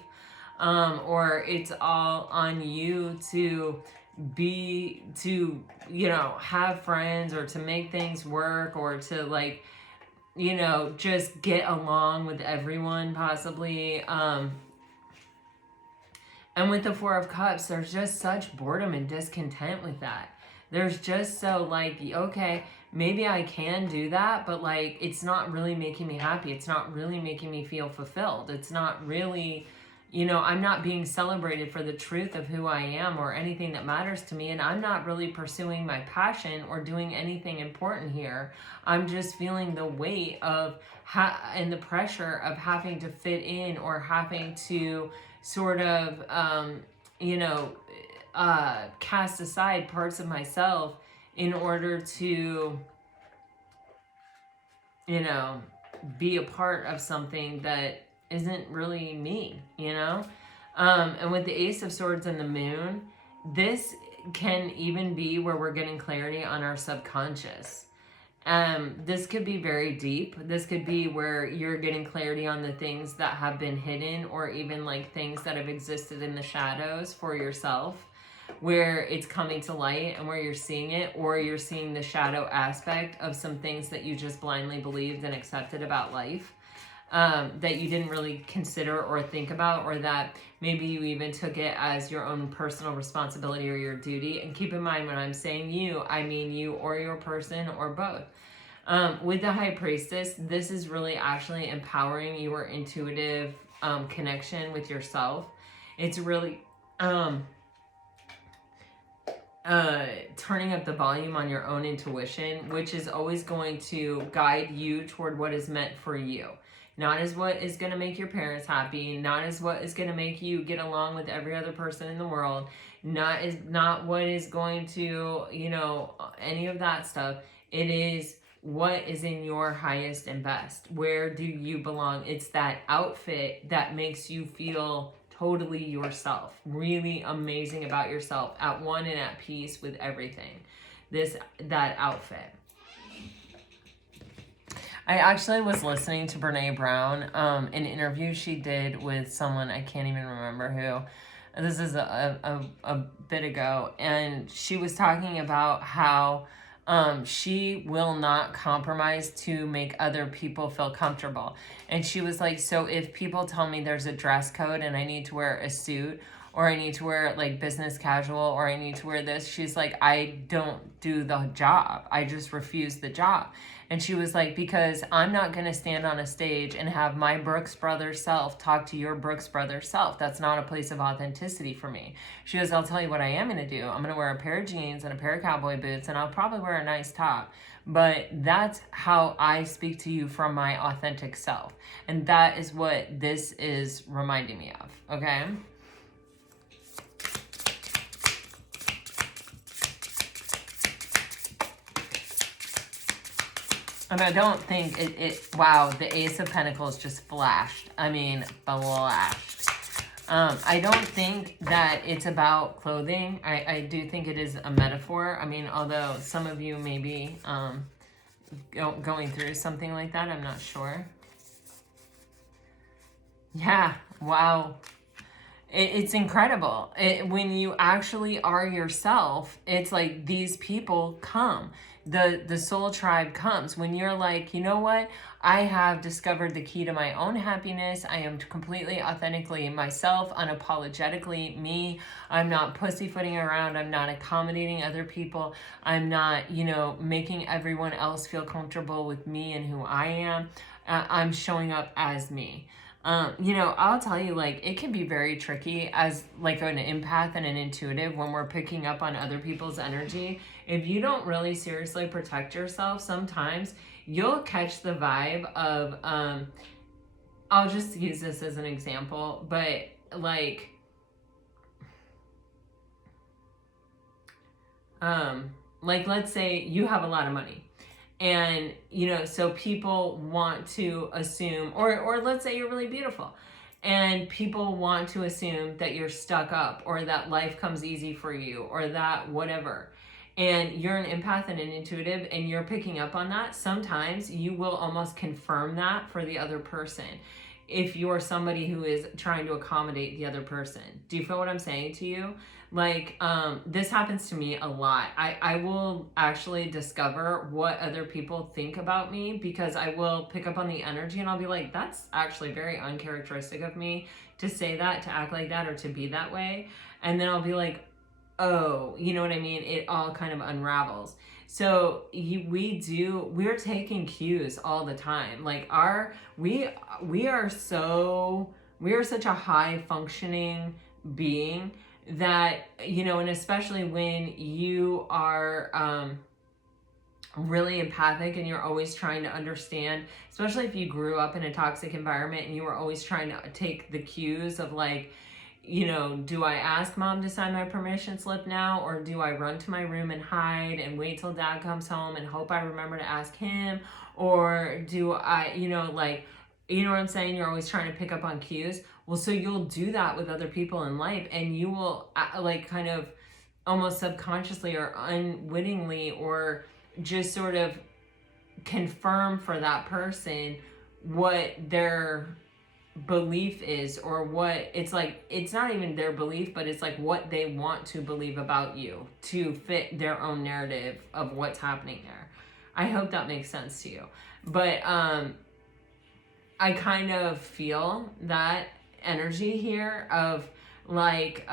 or it's all on you to you know, have friends, or to make things work, or to, like, you know, just get along with everyone, possibly. And with the Four of Cups, there's just such boredom and discontent with that. There's just so, like, okay, maybe I can do that, but, like, it's not really making me happy. It's not really making me feel fulfilled. It's not really, you know, I'm not being celebrated for the truth of who I am or anything that matters to me. And I'm not really pursuing my passion or doing anything important here. I'm just feeling the weight of and the pressure of having to fit in, or having to sort of, you know, cast aside parts of myself in order to, you know, be a part of something that isn't really me, you know? And with the Ace of Swords and the Moon, this can even be where we're getting clarity on our subconscious. This could be very deep. This could be where you're getting clarity on the things that have been hidden, or even like things that have existed in the shadows for yourself, where it's coming to light and where you're seeing it, or you're seeing the shadow aspect of some things that you just blindly believed and accepted about life. That you didn't really consider or think about, or that maybe you even took it as your own personal responsibility or your duty. And keep in mind, when I'm saying you, I mean you or your person, or both. With the High Priestess, this is really actually empowering your intuitive connection with yourself. It's really turning up the volume on your own intuition, which is always going to guide you toward what is meant for you. Not as what is going to make your parents happy, not as what is going to make you get along with every other person in the world, not what is going to, you know, any of that stuff. It is what is in your highest and best. Where do you belong? It's that outfit that makes you feel totally yourself, really amazing about yourself, at one and at peace with everything. That outfit. I actually was listening to Brene Brown, an interview she did with someone, I can't even remember who, This is a bit ago, and she was talking about how she will not compromise to make other people feel comfortable. And she was like, so if people tell me there's a dress code and I need to wear a suit, or I need to wear like business casual, or I need to wear this, she's like, I don't do the job. I just refuse the job. And she was like, because I'm not going to stand on a stage and have my Brooks Brothers self talk to your Brooks Brothers self. That's not a place of authenticity for me. She goes, I'll tell you what I am going to do. I'm going to wear a pair of jeans and a pair of cowboy boots, and I'll probably wear a nice top. But that's how I speak to you from my authentic self. And that is what this is reminding me of, okay? And I don't think wow, the Ace of Pentacles just flashed. I mean, flashed. I don't think that it's about clothing. I do think it is a metaphor. I mean, although some of you may be going through something like that, I'm not sure. Yeah, wow. It's incredible. When you actually are yourself, it's like these people come. The soul tribe comes when you're like, you know what? I have discovered the key to my own happiness. I am completely authentically myself, unapologetically me. I'm not pussyfooting around. I'm not accommodating other people. I'm not, making everyone else feel comfortable with me and who I am. I'm showing up as me. I'll tell you, like, it can be very tricky as like an empath and an intuitive when we're picking up on other people's energy. If you don't really seriously protect yourself, sometimes you'll catch the vibe of, I'll just use this as an example, but like, let's say you have a lot of money. And, so people want to assume, or let's say you're really beautiful, and people want to assume that you're stuck up, or that life comes easy for you, or that whatever. And you're an empath and an intuitive, and you're picking up on that. Sometimes you will almost confirm that for the other person if you're somebody who is trying to accommodate the other person. Do you feel what I'm saying to you? Like, this happens to me a lot. I will actually discover what other people think about me because I will pick up on the energy and I'll be like, that's actually very uncharacteristic of me to say that, to act like that, or to be that way. And then I'll be like, oh, you know what I mean? It all kind of unravels. So we're taking cues all the time. Like we are such a high functioning being that, and especially when you are really empathic and you're always trying to understand, especially if you grew up in a toxic environment and you were always trying to take the cues of like, do I ask mom to sign my permission slip now, or do I run to my room and hide and wait till dad comes home and hope I remember to ask him? Or do I, like, you know what I'm saying? You're always trying to pick up on cues. Well, so you'll do that with other people in life, and you will like kind of almost subconsciously or unwittingly or just sort of confirm for that person what their belief is, or what it's like. It's not even their belief, but it's like what they want to believe about you to fit their own narrative of what's happening there. I hope that makes sense to you. But I kind of feel that energy here of like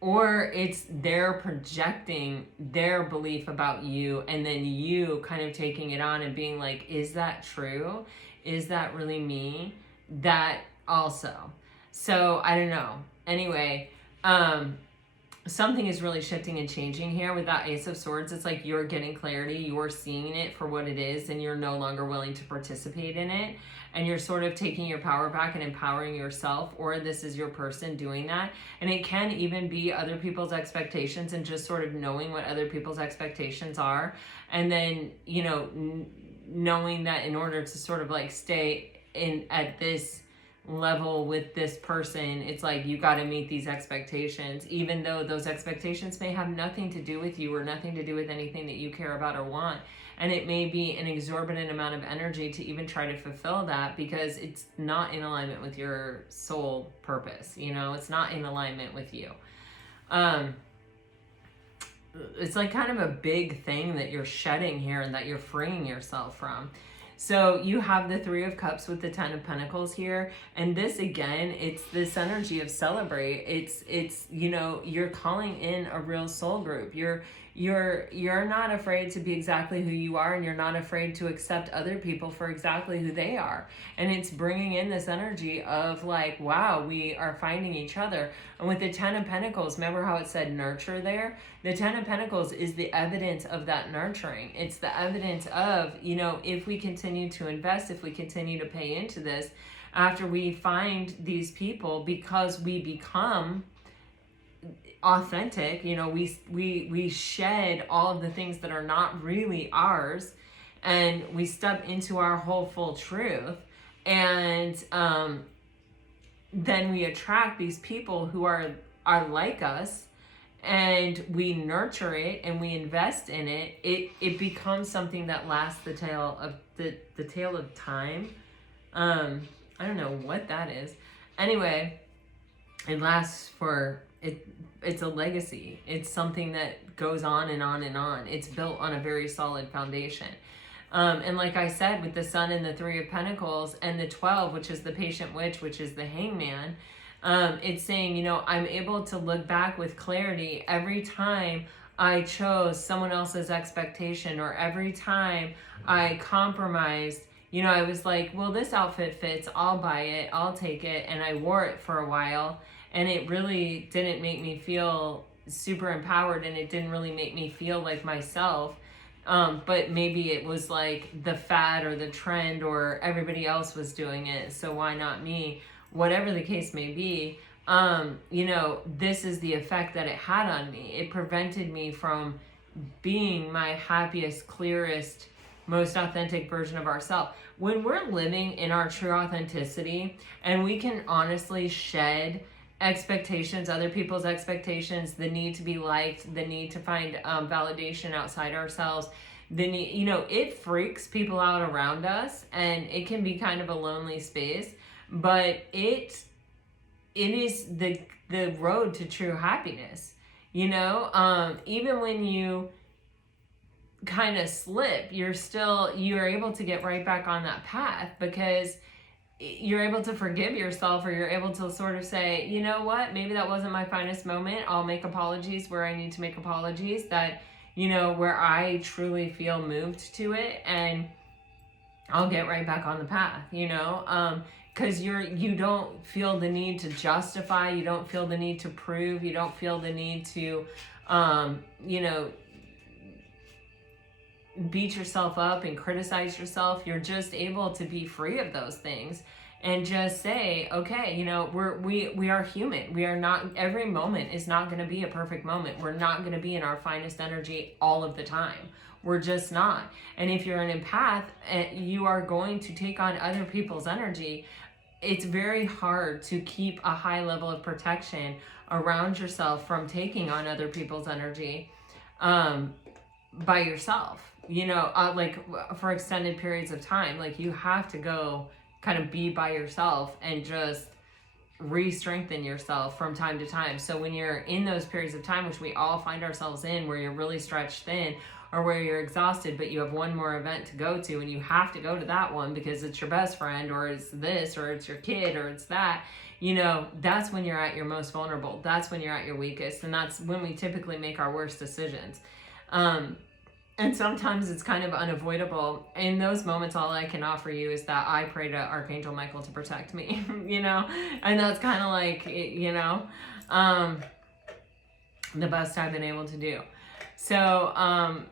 or it's they're projecting their belief about you, and then you kind of taking it on and being like, is that true? Is that really me? That also. So I don't know. Anyway, something is really shifting and changing here with that Ace of Swords. It's like you're getting clarity, you're seeing it for what it is, and you're no longer willing to participate in it. And you're sort of taking your power back and empowering yourself, or this is your person doing that. And it can even be other people's expectations, and just sort of knowing what other people's expectations are. And then, knowing that in order to sort of like stay in at this level with this person. It's like you got to meet these expectations, even though those expectations may have nothing to do with you or nothing to do with anything that you care about or want. And it may be an exorbitant amount of energy to even try to fulfill that, because it's not in alignment with your soul purpose. You know, it's not in alignment with you. It's like kind of a big thing that you're shedding here and that you're freeing yourself from. So you have the Three of Cups with the Ten of Pentacles here. And this, again, it's this energy of celebrate. It's you know, you're calling in a real soul group. You're not afraid to be exactly who you are, and you're not afraid to accept other people for exactly who they are. And it's bringing in this energy of like, wow, we are finding each other. And with the Ten of Pentacles, remember how it said nurture there? The Ten of Pentacles is the evidence of that nurturing. It's the evidence of, you know, if we continue to invest, if we continue to pay into this, after we find these people, because we become authentic, you know, we shed all of the things that are not really ours, and we step into our whole full truth, and then we attract these people who are like us, and we nurture it and we invest in it. It becomes something that lasts the tail of the tail of time. I don't know what that is. Anyway, it lasts for it. It's a legacy. It's something that goes on and on and on. It's built on a very solid foundation. And like I said, with the Sun and the Three of Pentacles and the 12, which is the Patient Witch, which is the Hangman, it's saying, you know, I'm able to look back with clarity every time I chose someone else's expectation, or every time I compromised. You know, I was like, well, this outfit fits, I'll buy it, I'll take it. And I wore it for a while, and it really didn't make me feel super empowered, and it didn't really make me feel like myself. But maybe it was like the fad or the trend, or everybody else was doing it, so why not me? Whatever the case may be, you know, this is the effect that it had on me. It prevented me from being my happiest, clearest, most authentic version of ourselves. When we're living in our true authenticity, and we can honestly shed expectations, other people's expectations, the need to be liked, the need to find validation outside ourselves, the need, you know, it freaks people out around us, and it can be kind of a lonely space, but it is the road to true happiness. You know, even when you kind of slip, you're able to get right back on that path, because you're able to forgive yourself, or you're able to sort of say, you know what, maybe that wasn't my finest moment. I'll make apologies where I need to make apologies, that, you know, where I truly feel moved to it, and I'll get right back on the path, you know, because you don't feel the need to justify, you don't feel the need to prove, you don't feel the need to, you know, beat yourself up and criticize yourself. You're just able to be free of those things and just say, okay, you know, we are human. We are not, every moment is not going to be a perfect moment. We're not going to be in our finest energy all of the time. We're just not. And if you're an empath, you are going to take on other people's energy. It's very hard to keep a high level of protection around yourself from taking on other people's energy by yourself. You know, like for extended periods of time, like you have to go kind of be by yourself and just re-strengthen yourself from time to time. So when you're in those periods of time, which we all find ourselves in, where you're really stretched thin, or where you're exhausted, but you have one more event to go to, and you have to go to that one because it's your best friend, or it's this, or it's your kid, or it's that, you know, that's when you're at your most vulnerable. That's when you're at your weakest. And that's when we typically make our worst decisions. And sometimes it's kind of unavoidable. In those moments, all I can offer you is that I pray to Archangel Michael to protect me, you know, and that's kind of like, you know, the best I've been able to do. So,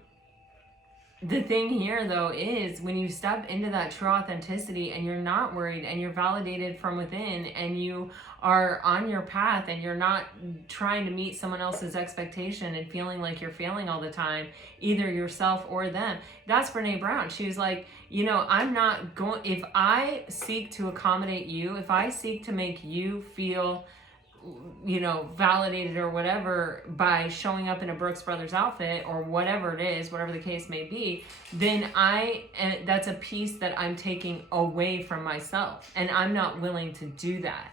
the thing here though is when you step into that true authenticity and you're not worried and you're validated from within and you are on your path and you're not trying to meet someone else's expectation and feeling like you're failing all the time, either yourself or them. That's Brene Brown. She was like, you know, I'm not going, if I seek to accommodate you, if I seek to make you feel, you know, validated or whatever by showing up in a Brooks Brothers outfit or whatever it is, whatever the case may be, then that's a piece that I'm taking away from myself, and I'm not willing to do that.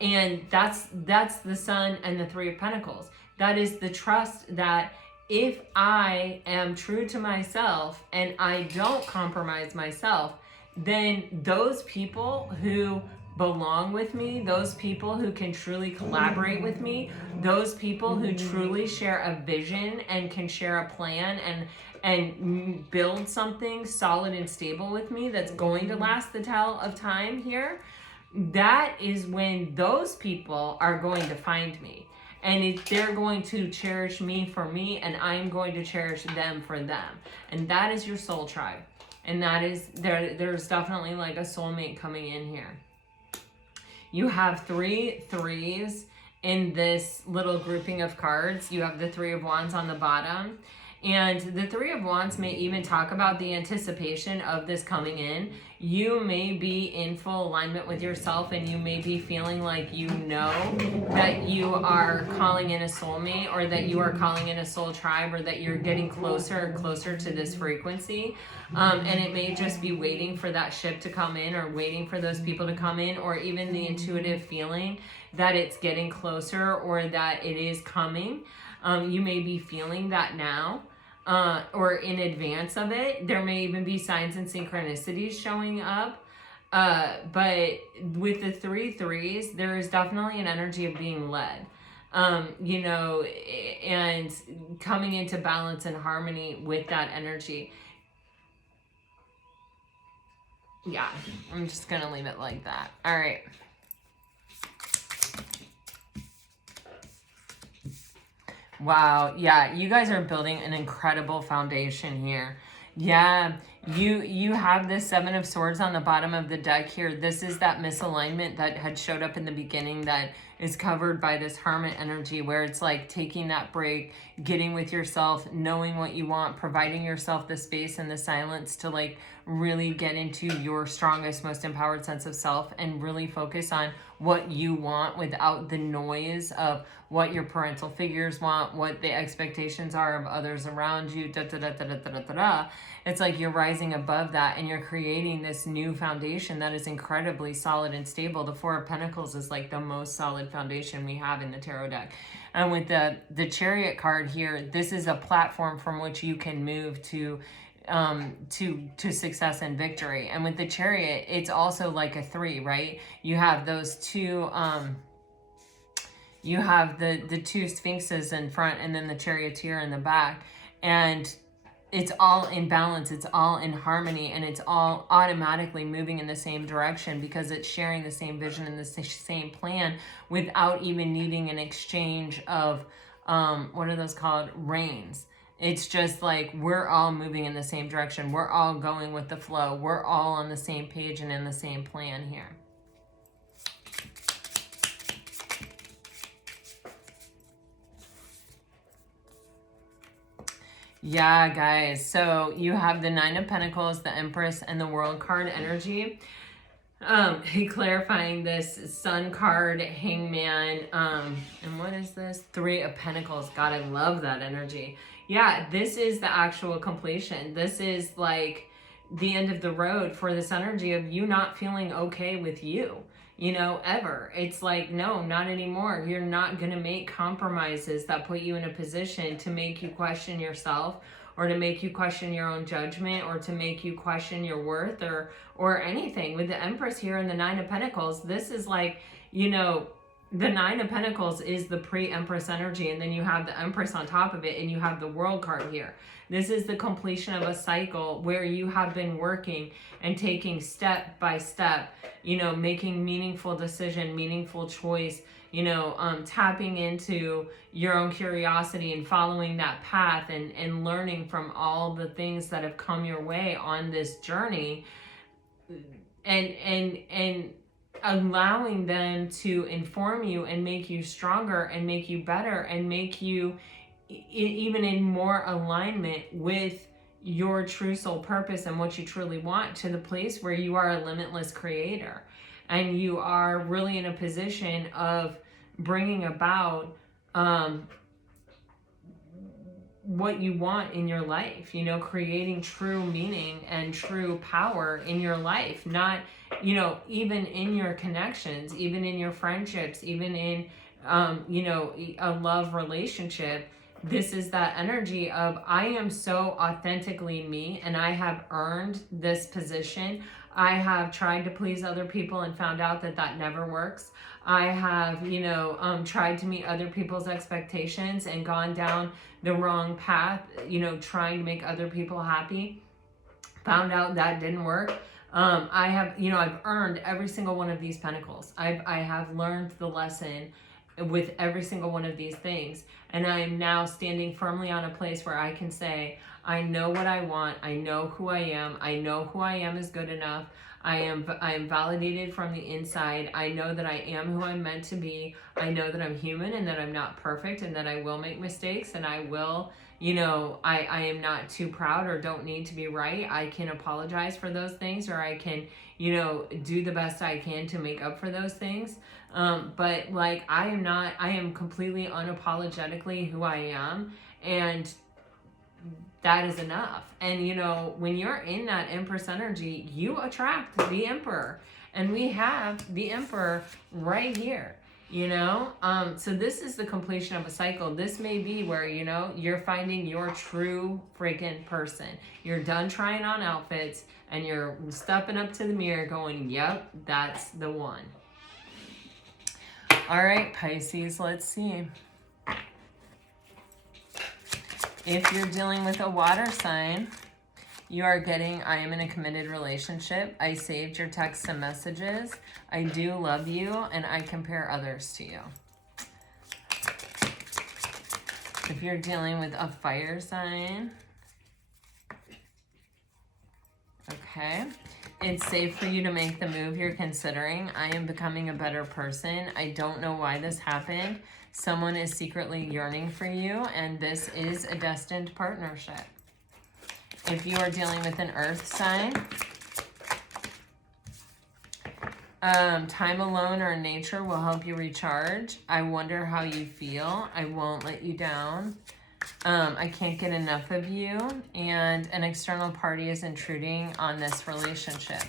And that's the Sun and the Three of Pentacles. That is the trust that if I am true to myself and I don't compromise myself, then those people who belong with me, those people who can truly collaborate with me, those people who truly share a vision and can share a plan and build something solid and stable with me that's going to last the tell of time here, that is when those people are going to find me. And they're going to cherish me for me, and I'm going to cherish them for them. And that is your soul tribe. And that is, there's definitely like a soulmate coming in here. You have 3 threes in this little grouping of cards. You have the Three of Wands on the bottom. And the Three of Wands may even talk about the anticipation of this coming in. You may be in full alignment with yourself, and you may be feeling like you know that you are calling in a soulmate, or that you are calling in a soul tribe, or that you're getting closer and closer to this frequency. And it may just be waiting for that ship to come in, or waiting for those people to come in, or even the intuitive feeling that it's getting closer or that it is coming. You may be feeling that now. Or in advance of it. There may even be signs and synchronicities showing up. But with the 3 threes, there is definitely an energy of being led. You know, and coming into balance and harmony with that energy. Yeah, I'm just going to leave it like that. All right. Wow, yeah, you guys are building an incredible foundation here. Yeah, you have this Seven of Swords on the bottom of the deck here. This is that misalignment that had showed up in the beginning that is covered by this Hermit energy, where it's like taking that break, getting with yourself, knowing what you want, providing yourself the space and the silence to like really get into your strongest, most empowered sense of self and really focus on what you want without the noise of what your parental figures want, what the expectations are of others around you, da da da da da da da da. It's like you're rising above that and you're creating this new foundation that is incredibly solid and stable. The Four of Pentacles is like the most solid foundation we have in the tarot deck. And with the Chariot card here, this is a platform from which you can move to success and victory. And with the Chariot, it's also like a 3, right? You have those two, you have the 2 sphinxes in front and then the charioteer in the back, and it's all in balance, it's all in harmony, and it's all automatically moving in the same direction because it's sharing the same vision and the same plan without even needing an exchange of, what are those called? Reins. It's just like we're all moving in the same direction. We're all going with the flow. We're all on the same page and in the same plan here. Yeah, guys. So you have the Nine of Pentacles, the Empress, and the World card energy. Clarifying this Sun card, Hangman, and what is this? 3 of Pentacles. God, I love that energy. Yeah, this is the actual completion. This is like the end of the road for this energy of you not feeling okay with you, you know, ever. It's like, no, not anymore. You're not going to make compromises that put you in a position to make you question yourself, or to make you question your own judgment, or to make you question your worth, or anything. With the Empress here and the Nine of Pentacles, this is like, you know, the Nine of Pentacles is the pre-Empress energy, and then you have the Empress on top of it, and you have the World card here. This is the completion of a cycle where you have been working and taking step by step, you know, making meaningful decision, meaningful choice, you know, tapping into your own curiosity and following that path, and learning from all the things that have come your way on this journey, and allowing them to inform you and make you stronger and make you better and make you even in more alignment with your true soul purpose and what you truly want, to the place where you are a limitless creator and you are really in a position of bringing about what you want in your life, you know, creating true meaning and true power in your life. Not, you know, even in your connections, even in your friendships, even in, you know, a love relationship. This is that energy of, I am so authentically me and I have earned this position. I have tried to please other people and found out that that never works. I have, you know, tried to meet other people's expectations and gone down the wrong path, you know, trying to make other people happy. Found out that didn't work. I have, you know, I've earned every single one of these pentacles. I have learned the lesson with every single one of these things. And I am now standing firmly on a place where I can say, I know what I want. I know who I am. I know who I am is good enough. I am validated from the inside. I know that I am who I'm meant to be. I know that I'm human and that I'm not perfect and that I will make mistakes and I will, you know, I am not too proud or don't need to be right. I can apologize for those things, or I can, you know, do the best I can to make up for those things. But like, I am completely unapologetically who I am, and that is enough. And you know, when you're in that Empress energy, you attract the Emperor, and we have the Emperor right here, you know. So this is the completion of a cycle. This may be where, you know, you're finding your true freaking person. You're done trying on outfits and you're stepping up to the mirror going, yep, that's the one. All right, Pisces, let's see. If you're dealing with a water sign, you are getting, I am in a committed relationship. I saved your texts and messages. I do love you, and I compare others to you. If you're dealing with a fire sign, okay. It's safe for you to make the move you're considering. I am becoming a better person. I don't know why this happened. Someone is secretly yearning for you, and this is a destined partnership. If you are dealing with an earth sign, time alone or in nature will help you recharge. I wonder how you feel. I won't let you down. I can't get enough of you, and an external party is intruding on this relationship.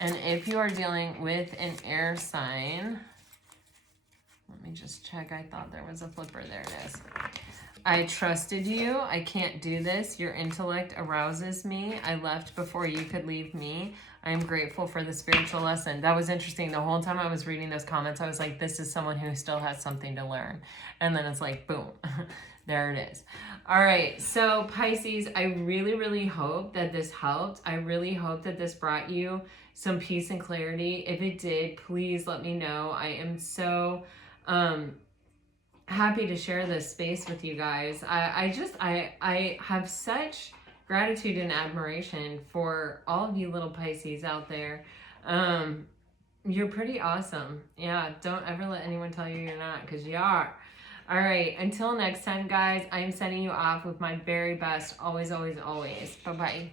And if you are dealing with an air sign, let me just check. I thought there was a flipper. There it is. I trusted you. I can't do this. Your intellect arouses me. I left before you could leave me. I am grateful for the spiritual lesson. That was interesting. The whole time I was reading those comments, I was like, this is someone who still has something to learn. And then it's like, boom, there it is. All right. So Pisces, I really, really hope that this helped. I really hope that this brought you some peace and clarity. If it did, please let me know. I am so happy to share this space with you guys. I have such gratitude and admiration for all of you little Pisces out there. You're pretty awesome. Yeah, don't ever let anyone tell you you're not, because you are. All right, until next time, guys, I am sending you off with my very best. Always, always, always. Bye-bye.